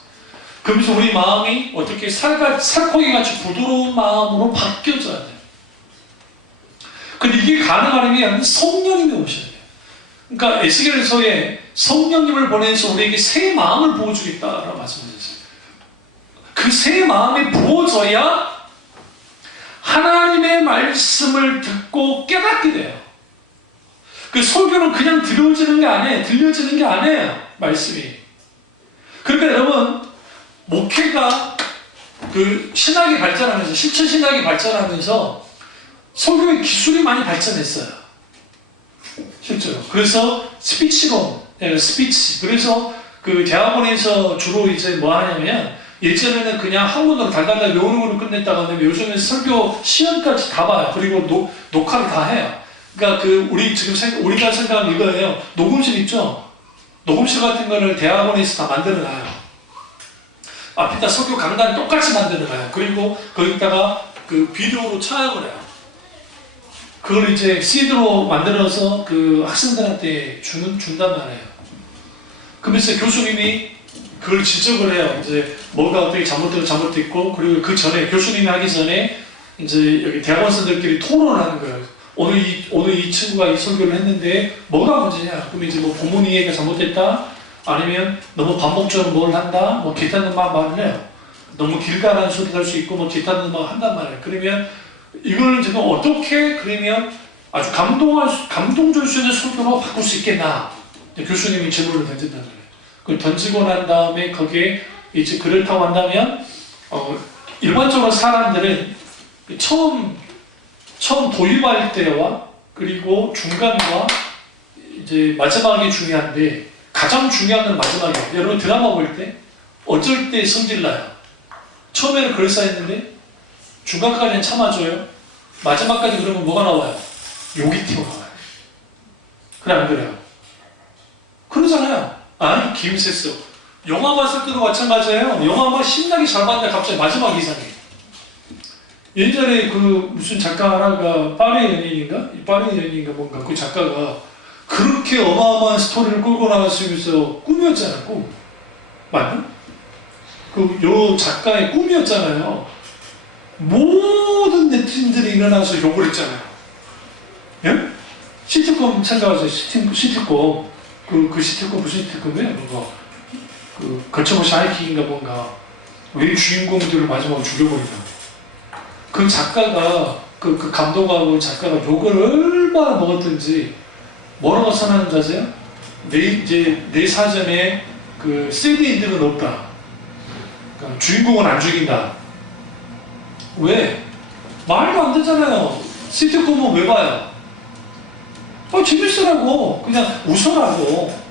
그러면서 우리 마음이 어떻게 살코기같이 부드러운 마음으로 바뀌어져야 돼요. 근데 이게 가능하려면 성령님이 오셔야 돼요. 그러니까 에스겔서에 성령님을 보내서 우리에게 새 마음을 부어주겠다라고 말씀하셨어요. 그 새 마음이 부어져야 하나님의 말씀을 듣고 깨닫게 돼요. 그 설교는 그냥 들려지는 게 아니에요. 들려지는 게 아니에요. 말씀이. 그러니까 여러분, 목회가 그 신학이 발전하면서, 실천 신학이 발전하면서 설교의 기술이 많이 발전했어요. 실제로. 그래서 스피치론, 스피치. 그래서 그 대학원에서 주로 이제 뭐 하냐면, 예전에는 그냥 한문으로 달달달 외우는 걸로 끝냈다가 하면 요즘에 설교 시연까지 다 봐요. 그리고 녹화를 다 해요. 그러니까 그 우리 지금 우리가 생각하는 이거예요. 녹음실 있죠? 녹음실 같은 거를 대학원에서 다 만들어놔요. 앞에다 설교 강단 똑같이 만들어놔요. 그리고 거기다가 그 비디오로 촬영을 해요. 그걸 이제 CD로 만들어서 그 학생들한테 준단 말이에요. 그러면서 교수님이 그걸 지적을 해요. 이제 뭐가 어떻게 잘못됐고, 그리고 그 전에 교수님이 하기 전에 이제 여기 대학원생들끼리 토론하는 거예요. 오늘 이 친구가 이 설교를 했는데 뭐가 문제냐? 그럼 이제 뭐 본문 이해가 잘못됐다, 아니면 너무 반복적으로 뭘 한다, 뭐 기타는 막 말을 해요. 너무 길다라는 소리를 할 수 있고, 뭐 기타는 막 한단 말이에요. 그러면 이걸 지금 어떻게 그러면 아주 감동 줄 수 있는 설교로 바꿀 수 있겠나? 교수님이 질문을 던진다는 거예요. 그걸 던지고 난 다음에 거기에 이제 그렇다고 한다면 일반적으로 사람들은 처음 도입할 때와 그리고 중간과 이제 마지막이 중요한데, 가장 중요한 건 마지막이에요. 여러분 드라마 볼 때 어쩔 때 성질나요. 처음에는 그럴싸했는데 중간까지는 참아줘요. 마지막까지 그러면 뭐가 나와요? 욕이 튀어나와요. 그래 안 그래요? 그러잖아요. 아니 김세서 영화 봤을 때도 마찬가지예요. 영화만 신나게 잘 봤는데 갑자기 마지막 이상해. 예전에 그 무슨 작가 하나가 파리 연인인가 뭔가 그 작가가 그렇게 어마어마한 스토리를 끌고 나가시면서 꿈이었잖아요. 꿈 맞나? 요 작가의 꿈이었잖아요. 모든 네티즌들이 일어나서 욕을 했잖아요. 예? 시트콤 찾아와서 시트콤 그 시트콤 무슨 시트콤이에요? 그거 그 거쳐보시 하이킹인가 뭔가 왜 주인공들을 마지막으로 죽여버린다. 그 작가가 그 감독하고 작가가 욕을 얼마나 먹었든지 뭐라고 선언하는 줄 아세요? 내 사전에 그 CD 인증은 없다. 그러니까 주인공은 안 죽인다. 왜? 말도 안 되잖아요. 시트콤은 왜 봐요? 재밌으라고. 그냥 웃어라고.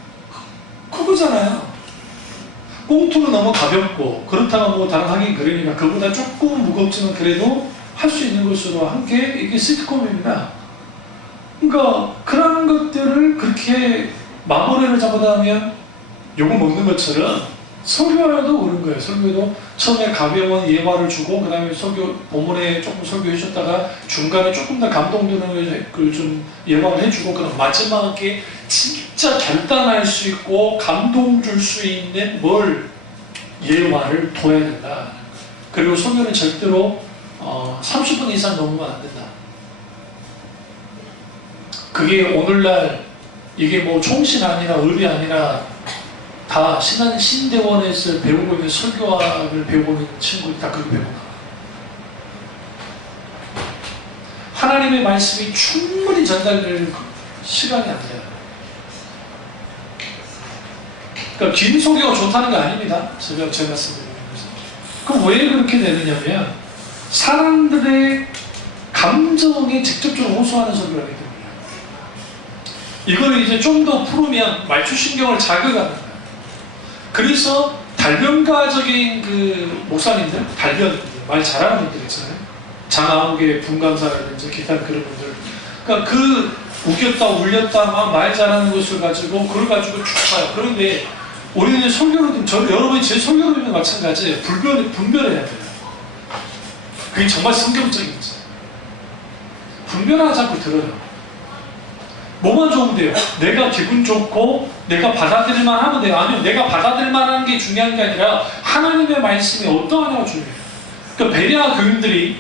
그거잖아요. 꽁투는 너무 가볍고, 그렇다고 뭐 다른 하긴 그러니까 그보다 조금 무겁지만 그래도 할 수 있는 것으로 한 게 이게 시트콤입니다. 그러니까 그런 것들을 그렇게 마무리를 잡아다 하면 욕을 먹는 것처럼 설교에도 그런 거예요. 설교도 처음에 가벼운 예화를 주고, 그 다음에 본문에 조금 설교해 줬다가 중간에 조금 더 감동되는 걸 좀 예화를 해주고, 그럼 마지막에 진짜 결단할 수 있고 감동 줄 수 있는 예화를 둬야 된다. 그리고 설교는 절대로 30분 이상 넘으면 안 된다. 그게 오늘날 이게 뭐 총신 아니라 의리 아니라 다 신대원에서 배우고 있는 설교학을 배우고 있는 친구들이 다 그렇게 배우나. 하나님의 말씀이 충분히 전달될 시간이 안 돼요. 그러니까 긴 설교가 좋다는 게 아닙니다. 제가 말씀드리는 것은. 그럼 왜 그렇게 되느냐면 사람들의 감정에 직접적으로 호소하는 설교를 하기 때문이에요. 이걸 이제 좀 더 풀으면 말초신경을 자극하는 거예요. 그래서 달변가적인 그 목사님들, 말 잘하는 분들 있잖아요. 장아무개 분감사라든지 기타 그런 분들. 그러니까 그 우겼다 울렸다 막 말 잘하는 것을 가지고 그걸 가지고 쭉 봐요. 그런데 우리는 설교를 여러분이 제 설교를 듣는 마찬가지예요. 분별해야 돼요. 그게 정말 성경적인 거죠. 분별하지 않고 들어요. 뭐만 좋으면 돼요? 내가 기분 좋고 내가 받아들일만 하면 돼요? 아니요, 내가 받아들일만 하는 게 중요한 게 아니라 하나님의 말씀이 어떠하냐가 중요해요. 그러니까 베레아 교인들이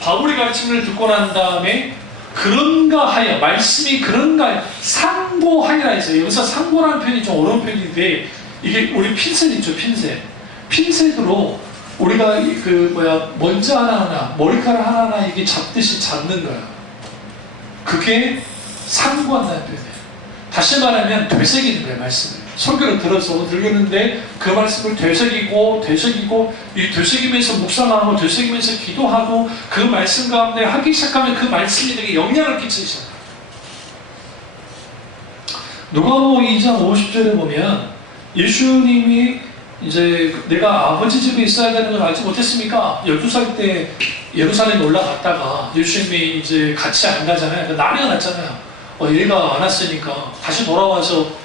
바울의 가르침을 듣고 난 다음에 그런가 하여, 말씀이 그런가 하여, 상고하니라 했어요. 여기서 상고라는 표현이 좀 어려운 표현인데, 이게 우리 핀셋 있죠, 핀셋. 핀셋으로 우리가 먼지 하나하나, 머리카락 하나하나 이게 잡듯이 잡는 거야. 그게 상고한다는 표현이에요. 다시 말하면 되새기는 거예요, 말씀을. 설교를 들어서 들렸는데 그 말씀을 되새기고 이 되새기면서 묵상하고 되새기면서 기도하고 그 말씀 가운데 하기 시작하면 그 말씀이 되게 영향을 끼치기 시작해요. 누가복음 2장 50절에 보면 예수님이 이제 내가 아버지 집에 있어야 되는 걸 알지 못했습니까? 12살 때 예루살렘에 올라갔다가 예수님이 이제 같이 안 가잖아요. 난리가 났잖아요. 얘가 안 왔으니까 다시 돌아와서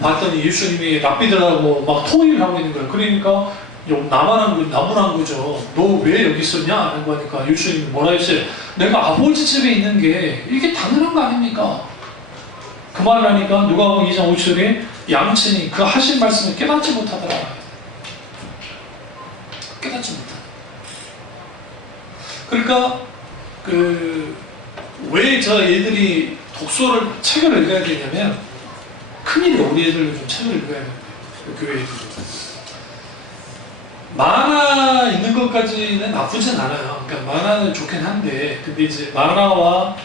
봤더니 예수님이 랍비들하고 막 통일을 하고 있는 거예요. 그러니까 나무란 거죠. 너 왜 여기 있었냐? 하는 거니까 예수님이 뭐라 했어요? 내가 아버지 집에 있는 게 이게 당연한 거 아닙니까? 그 말을 하니까 누가복음 2장 5절에 양친이 그 하신 말씀을 깨닫지 못하더라. 깨닫지 못하더라. 그러니까 왜 저 애들이 독서를 책을 읽어야 되냐면 큰일이에요. 우리 애들도 좀 책을 읽어야 되는데 교회 애들도 만화 있는 것까지는 나쁘진 않아요. 그러니까 만화는 좋긴 한데, 근데 이제 만화와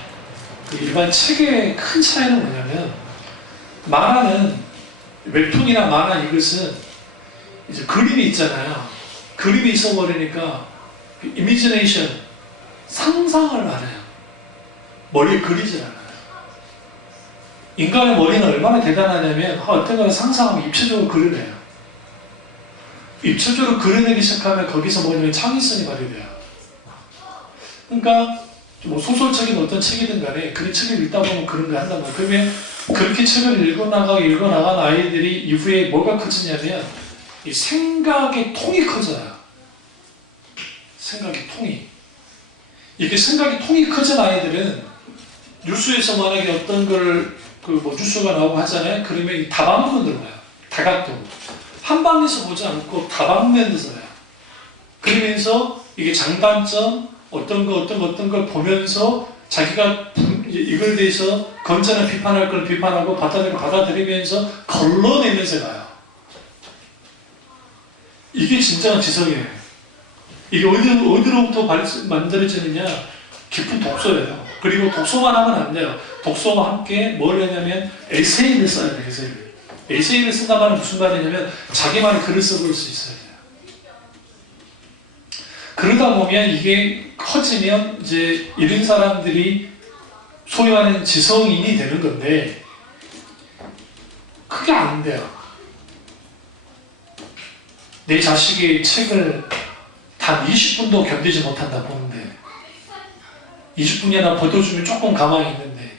그 일반 책의 큰 차이는 뭐냐면, 만화는 웹툰이나 만화 이것은 이제 그림이 있잖아요. 그림이 있어버리니까 그 이미지네이션, 상상을 안 해요. 머리에 그리질 않아요. 인간의 머리는 얼마나 대단하냐면 어떤 걸 상상하면 입체적으로 그려내요. 입체적으로 그려내기 시작하면 거기서 뭐냐면 창의성이 발휘돼요. 그러니까 뭐 소설책이든 어떤 책이든 간에 그 책을 읽다 보면 그런 거 한단 말이에요. 그러면 그렇게 책을 읽어나간 아이들이 이후에 뭐가 커지냐면 이 생각의 통이 커져요. 생각의 통이. 이렇게 생각의 통이 커진 아이들은 뉴스에서 만약에 어떤 걸 뉴스가 나오고 하잖아요. 그러면 이 다방면으로 봐요. 다각도로. 한 방에서 보지 않고 다방면에서 봐요. 그러면서 이게 장단점, 어떤 걸 보면서 자기가 이걸 대해서 건전한 비판할 걸 비판하고 받아들이면서 걸러내면서 가요. 이게 진정한 지성이에요. 이게 어디로부터 만들어지느냐? 깊은 독서예요. 그리고 독서만 하면 안 돼요. 독서와 함께 뭘 하냐면 에세이를 써야 돼요. 에세이를 쓴다 말은 무슨 말이냐면 자기만의 글을 써볼 수 있어야 돼요. 그러다 보면 이게 커지면 이제 이런 사람들이 소위 말하는 지성인이 되는 건데 그게 안 돼요. 내 자식이 책을 단 20분도 견디지 못한다 보는데 20분이나 버텨주면 조금 가만히 있는데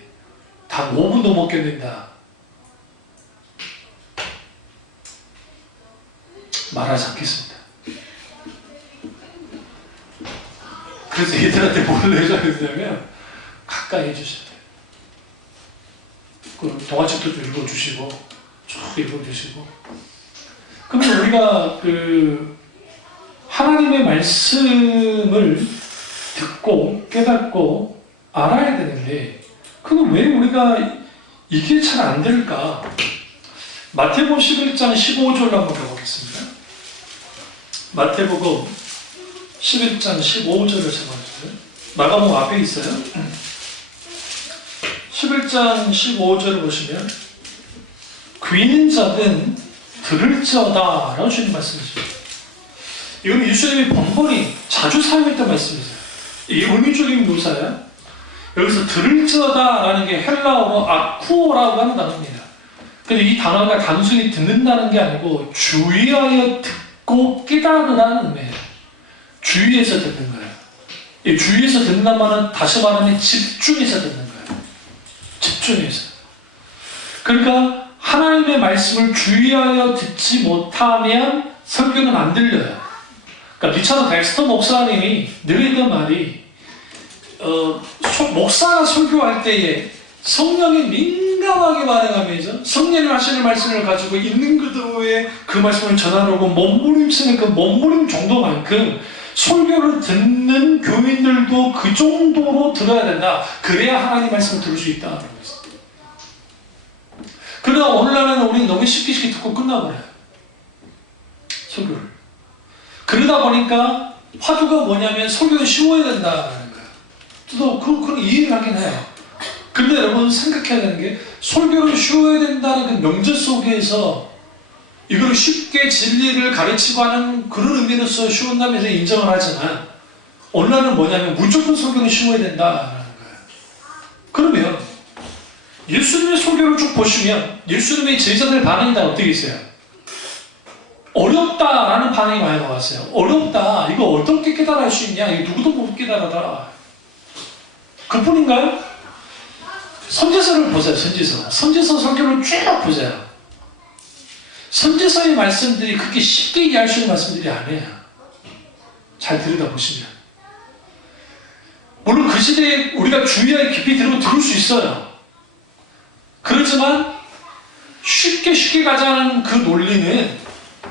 단 5분도 못 견딘다. 말하지 않겠습니다. 그래서 얘들한테 뭘 해줘야 되냐면 가까이 해주셔야 돼요. 그럼 동화책도 좀 읽어주시고 쭉 읽어주시고 그러면 우리가 하나님의 말씀을 듣고 깨닫고 알아야 되는데 그럼 왜 우리가 이게 잘 안 될까? 마태복음 11장 15절 한번 가보겠습니다. 마태복음 11장 15절을 잡아주세요. 마가복음 앞에 있어요. 11장 15절을 보시면 귀 있는 자든 들을지어다 라고 주님 말씀이십니다. 이건 예수님이 번번이 자주 사용했던 말씀이세요. 이게 의미적인 묘사야. 여기서 들을지어다 라는 게 헬라어로 아쿠오라고 하는 단어입니다. 근데 이 단어가 단순히 듣는다는 게 아니고 주의하여 듣고 깨달으라는 의미예요. 주의해서 듣는 거예요. 이 주의해서 듣는다는 말은 다시 말하면 집중해서 듣는 거예요. 집중해서. 그러니까 하나님의 말씀을 주의하여 듣지 못하면 설교는 안 들려요. 그러니까 리차드 덱스터 목사님이 늘 했던 말이 목사가 설교할 때에 성령에 민감하게 반응하면서 성령님 하시는 말씀을 가지고 있는 그대로의 그 말씀을 전하려고 몸부림치는 그 몸부림 정도만큼 설교를 듣는 교인들도 그 정도로 들어야 된다. 그래야 하나님 말씀을 들을 수 있다는 것입니다. 그러나 오늘날은 우리는 너무 쉽게 듣고 끝나버려요. 설교를. 그러다 보니까 화두가 뭐냐면 설교가 쉬워야 된다는 거예요. 저도 그건 이해를 하긴 해요. 근데 여러분 생각해야 되는 게 설교를 쉬워야 된다는 그 명제 속에서 이걸 쉽게 진리를 가르치고 하는 그런 의미로서 쉬운다면서 인정을 하지만 오늘날은 뭐냐면 무조건 설교는 쉬워야 된다는 거예요. 그러면 예수님의 설교를 쭉 보시면 예수님의 제자들 반응이 다 어떻게 있어요? 어렵다라는 반응이 많이 나왔어요. 어렵다. 이거 어떻게 깨달을 수 있냐? 이거 누구도 못 깨달아라. 그뿐인가요? 선지서를 보세요. 선지서 설교를 쭉 보세요. 선지서의 말씀들이 그렇게 쉽게 이해할 수 있는 말씀들이 아니에요. 잘 들여다보시면. 물론 그 시대에 우리가 주의하게 깊이 들으면 들을 수 있어요. 그렇지만 쉽게 가자는 그 논리는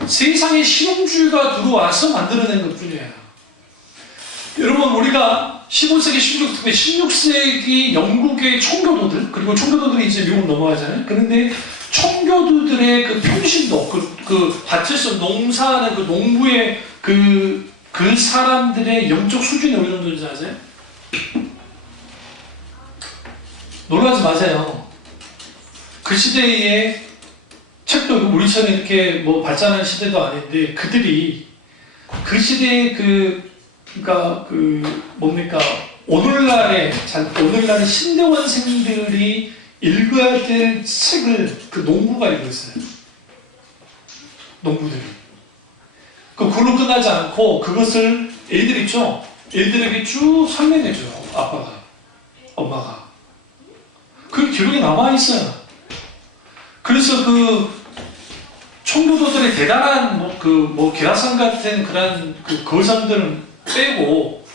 세상에 실용주의가 들어와서 만들어낸 것 뿐이에요. 여러분 우리가 15세기, 16세기 영국의 청교도들, 그리고 청교도들이 이제 미국 넘어가잖아요. 그런데 청교도들의 그 평신도, 그 밭에서 농사하는 그 농부의 그 사람들의 영적 수준이 어느 정도인지 아세요? 놀라지 마세요. 그 시대에 책도 우리처럼 이렇게 뭐 발전한 시대도 아닌데 그들이 그 시대의 오늘날의 신대원생들이 읽어야 될 책을 그 농부가 읽었어요. 농부들이. 그걸로 끝나지 않고 그것을 애들에게 쭉 설명해줘요. 아빠가, 엄마가. 그게 기록에 남아있어요. 그래서 그 청교도들의 대단한 계라산 같은 그런 그 거상들은 빼고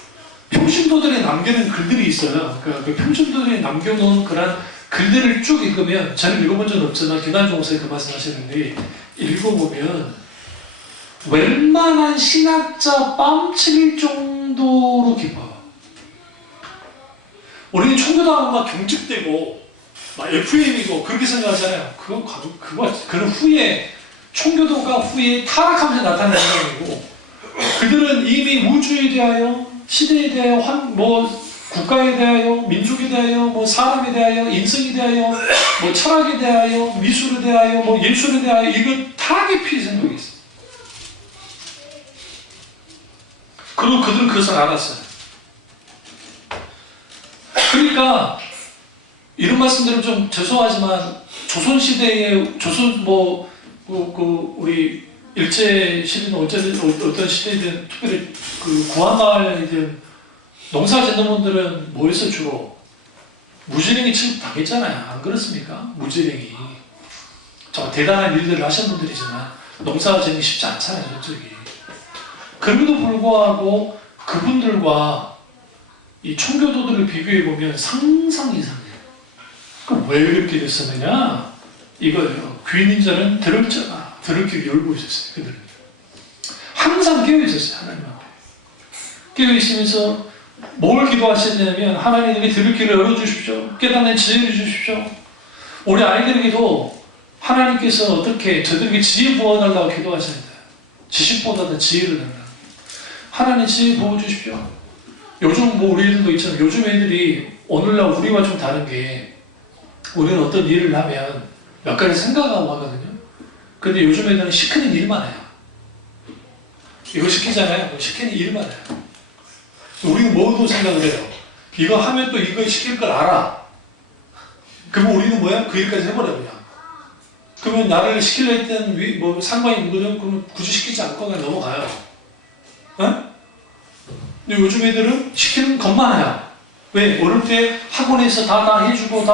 평신도들이 남겨놓은 글들이 있어요. 그러니까 그 평신도들이 남겨놓은 그런 글들을 쭉 읽으면, 저는 읽어본 적은 없지만 기관종사에 그 말씀하시는데 읽어보면 웬만한 신학자 뺨칠 정도로 깊어요. 우리는 청교도하면 막 경직되고 막 FM이고 그렇게 생각하잖아요. 그는 후에 청교도가 후에 타락하면서 나타나는 것이고, 그들은 이미 우주에 대하여, 시대에 대하여, 국가에 대하여, 민족에 대하여, 사람에 대하여, 인성에 대하여, 철학에 대하여, 미술에 대하여, 예술에 대하여, 이거 다 깊이 생각이 있어요. 그리고 그들은 그것을 알았어요. 그러니까 이런 말씀드리면 좀 죄송하지만 조선시대에 우리 일제시대든 어떤 시대든 특별히 그 구한마을이든 농사 짓는 분들은 뭐에서 주로 무지랭이 취급당했잖아요. 안 그렇습니까? 무지랭이. 저 대단한 일들을 하신 분들이지만 농사 짓는 게 쉽지 않잖아요. 저쪽이. 그럼에도 불구하고 그분들과 이 청교도들을 비교해보면 상상 이상해요. 그럼 왜 그렇게 됐었느냐? 이거예요. 귀인인 자는 들을 자가 들을 귀를 열고 있었어요. 그들은 항상 깨어있었어요. 하나님 앞에 깨어있으면서 뭘 기도하셨냐면, 하나님에게 들을 귀를 열어주십시오. 깨닫는 지혜를 주십시오. 우리 아이들에게도 하나님께서 어떻게 저들에게 지혜 부어달라고 기도하셔야 돼요. 지식보다는 지혜를 달라고. 하나님 지혜 부어주십시오. 요즘 우리 애들도 있잖아요. 요즘 애들이 오늘날 우리와 좀 다른 게, 우리는 어떤 일을 하면 몇 가지 생각하고 하거든요. 근데 요즘 애들은 시키는 일만 해요. 이거 시키잖아요. 시키는 일만 해요. 우리는 뭐도 생각을 해요. 이거 하면 또 이거 시킬 걸 알아. 그러면 우리는 뭐야? 그 일까지 해버려 그냥. 그러면 나를 시키려 했던 상관이 누구든 그러면 굳이 시키지 않고 그냥 넘어가요. 어? 근데 요즘 애들은 시키는 것만 해요. 왜? 어릴 때 학원에서 다 해주고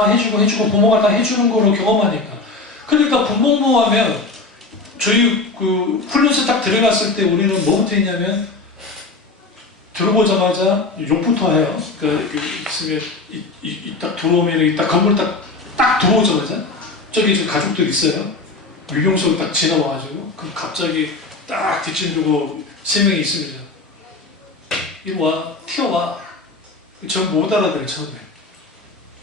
부모가 다 해주는 거로 경험하니까. 그러니까 분봉부하면 저희 그 훈련소 딱 들어갔을 때 우리는 뭐부터 했냐면 들어보자마자 욕부터 해요. 그러니까 있으면 딱 들어오면 이렇게 딱 건물 딱 들어오자마자 저기 저 가족들 있어요. 유경석을 딱 지나와가지고 그럼 갑자기 딱 뒷짐지고 3명이 있습니다. 이리 와, 튀어와. 전 못 알아들어요, 처음에.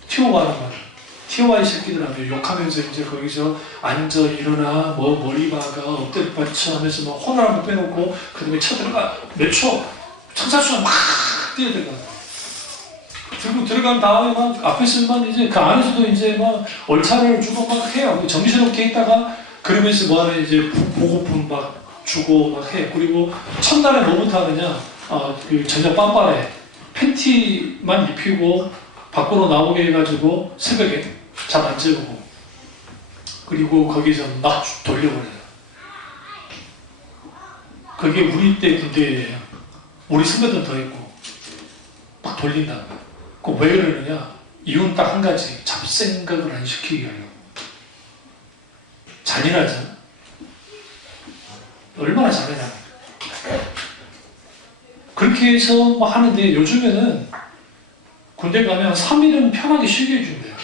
튀어와란 말이에요. 튀어와 이 새끼들 하면 욕하면서 이제 거기서 앉아 일어나 뭐 머리 박아 엎드려 받쳐 하면서 막 혼을 한번 빼놓고 그 다음에 쳐들어가 몇 초 천사수가 막 뛰어들어가 들고 들어간 다음에 막 앞에서만 이제 그 안에서도 이제 막 얼차를 주고 막 해요. 정신없게 있다가 그러면서 뭐 하는 이제 보고품 막 주고 막 해요. 그리고 첫날에 뭐부터 하느냐 그 저녁 빰빠레 팬티만 입히고 밖으로 나오게 해가지고 새벽에 잠 안 재우고 그리고 거기서 막 돌려버려요. 그게 우리 때 군대예요. 우리 선배들은 더 했고 막 돌린다는 거예요. 왜 그러느냐? 이유는 딱 한 가지. 잡생각을 안 시키게 하려고. 잔인하죠? 얼마나 잔인합니까? 그렇게 해서 뭐 하는데 요즘에는 군대 가면 3일은 편하게 쉬게 해준대요.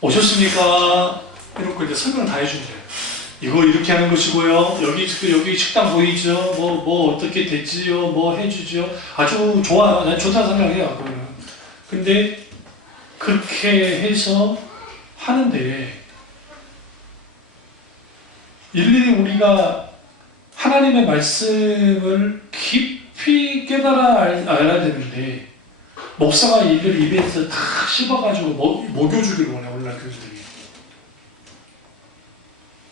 오셨습니까? 이렇게 이제 설명을 다 해준대요. 이거 이렇게 하는 것이고요. 여기 식당 보이죠? 뭐 어떻게 됐지요? 뭐 해주지요? 아주 좋아요. 난 좋다고 생각해요. 그거는. 근데 그렇게 해서 하는데 일일이 우리가 하나님의 말씀을 깊이 깨달아 알아야 되는데 목사가 이걸 입에서 다 씹어가지고 먹여주기를 원해. 오늘날 교수들이.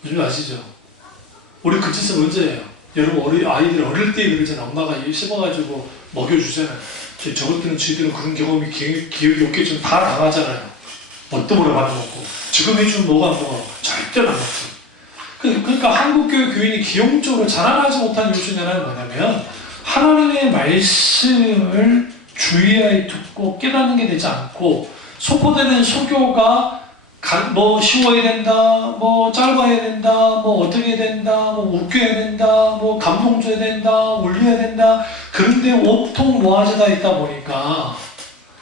요즘 아시죠? 우리 그 짓은 언제 해요? 여러분 아이들 어릴 때 그러잖아. 엄마가 씹어가지고 먹여주잖아요. 저것들은 저희들은 그런 경험이 기억이 없겠지만 다 당하잖아요. 뭣도 모르게 받아먹고 지금 해주면 뭐가 안 먹어? 절대로 안 먹지. 그러니까 한국교회 교인이 기형적으로 자라나지 못한 이유 중에 하나는 뭐냐면 하나님의 말씀을 주의하여 듣고 깨닫는 게 되지 않고 소포되는 소교가 뭐 쉬워야 된다, 뭐 짧아야 된다, 뭐 어떻게 해야 된다, 뭐 웃겨야 된다, 뭐 감동 줘야 된다, 울려야 된다. 그런데 온통 모아져다 있다 보니까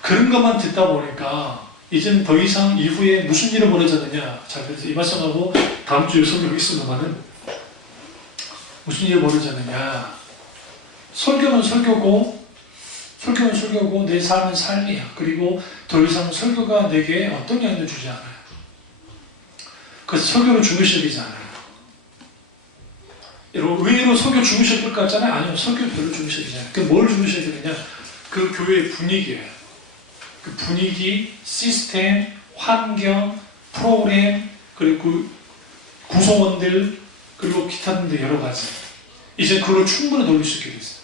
그런 것만 듣다 보니까 이제는 더 이상 이후에 무슨 일이 벌어졌느냐. 자, 그래서 이 말씀하고 다음 주에 설교하겠습니다만은 무슨 일이 벌어졌느냐. 설교는 설교고 내 삶은 삶이야. 그리고 더 이상 설교가 내게 어떤 영향을 주지 않아요. 그래서 설교를 중요시하지 않아요. 의외로 설교 중요시할 것 같잖아요. 아니요, 설교 별로 중요시하지 않아요. 그 뭘 중요시해야 되느냐? 그 교회의 분위기예요. 그 분위기, 시스템, 환경, 프로그램, 그리고 구성원들, 그리고 기타 등등 여러 가지. 이제 그걸 충분히 돌릴 수 있게 됐어요.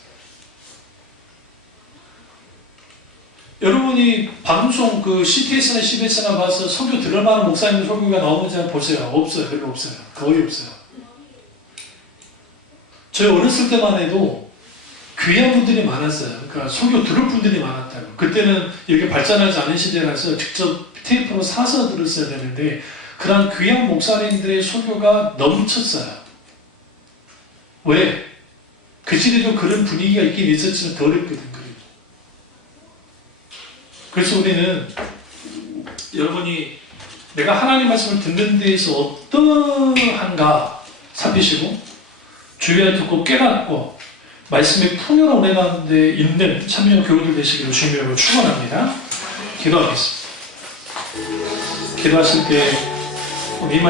여러분이 방송 그 CTS나 CBS나 봐서 설교 들을 만한 목사님 설교가 나오는지 한번 보세요. 없어요. 별로 없어요. 거의 없어요. 저희 어렸을 때만 해도 귀한 분들이 많았어요. 그러니까 설교 들을 분들이 많았다고. 그때는 이렇게 발전하지 않은 시대라서 직접 테이프로 사서 들었어야 되는데 그런 귀한 목사님들의 설교가 넘쳤어요. 왜? 그 시대도 그런 분위기가 있긴 있었지만 덜했거든. 그래서 우리는 여러분이 내가 하나님 말씀을 듣는 데에서 어떠한가 살피시고 주의하여 듣고 깨닫고 말씀의 풍요로 운행하는 데 있는 참여 교우들 되시기를 주님으로 축원합니다. 기도하겠습니다. 기도하실 때 이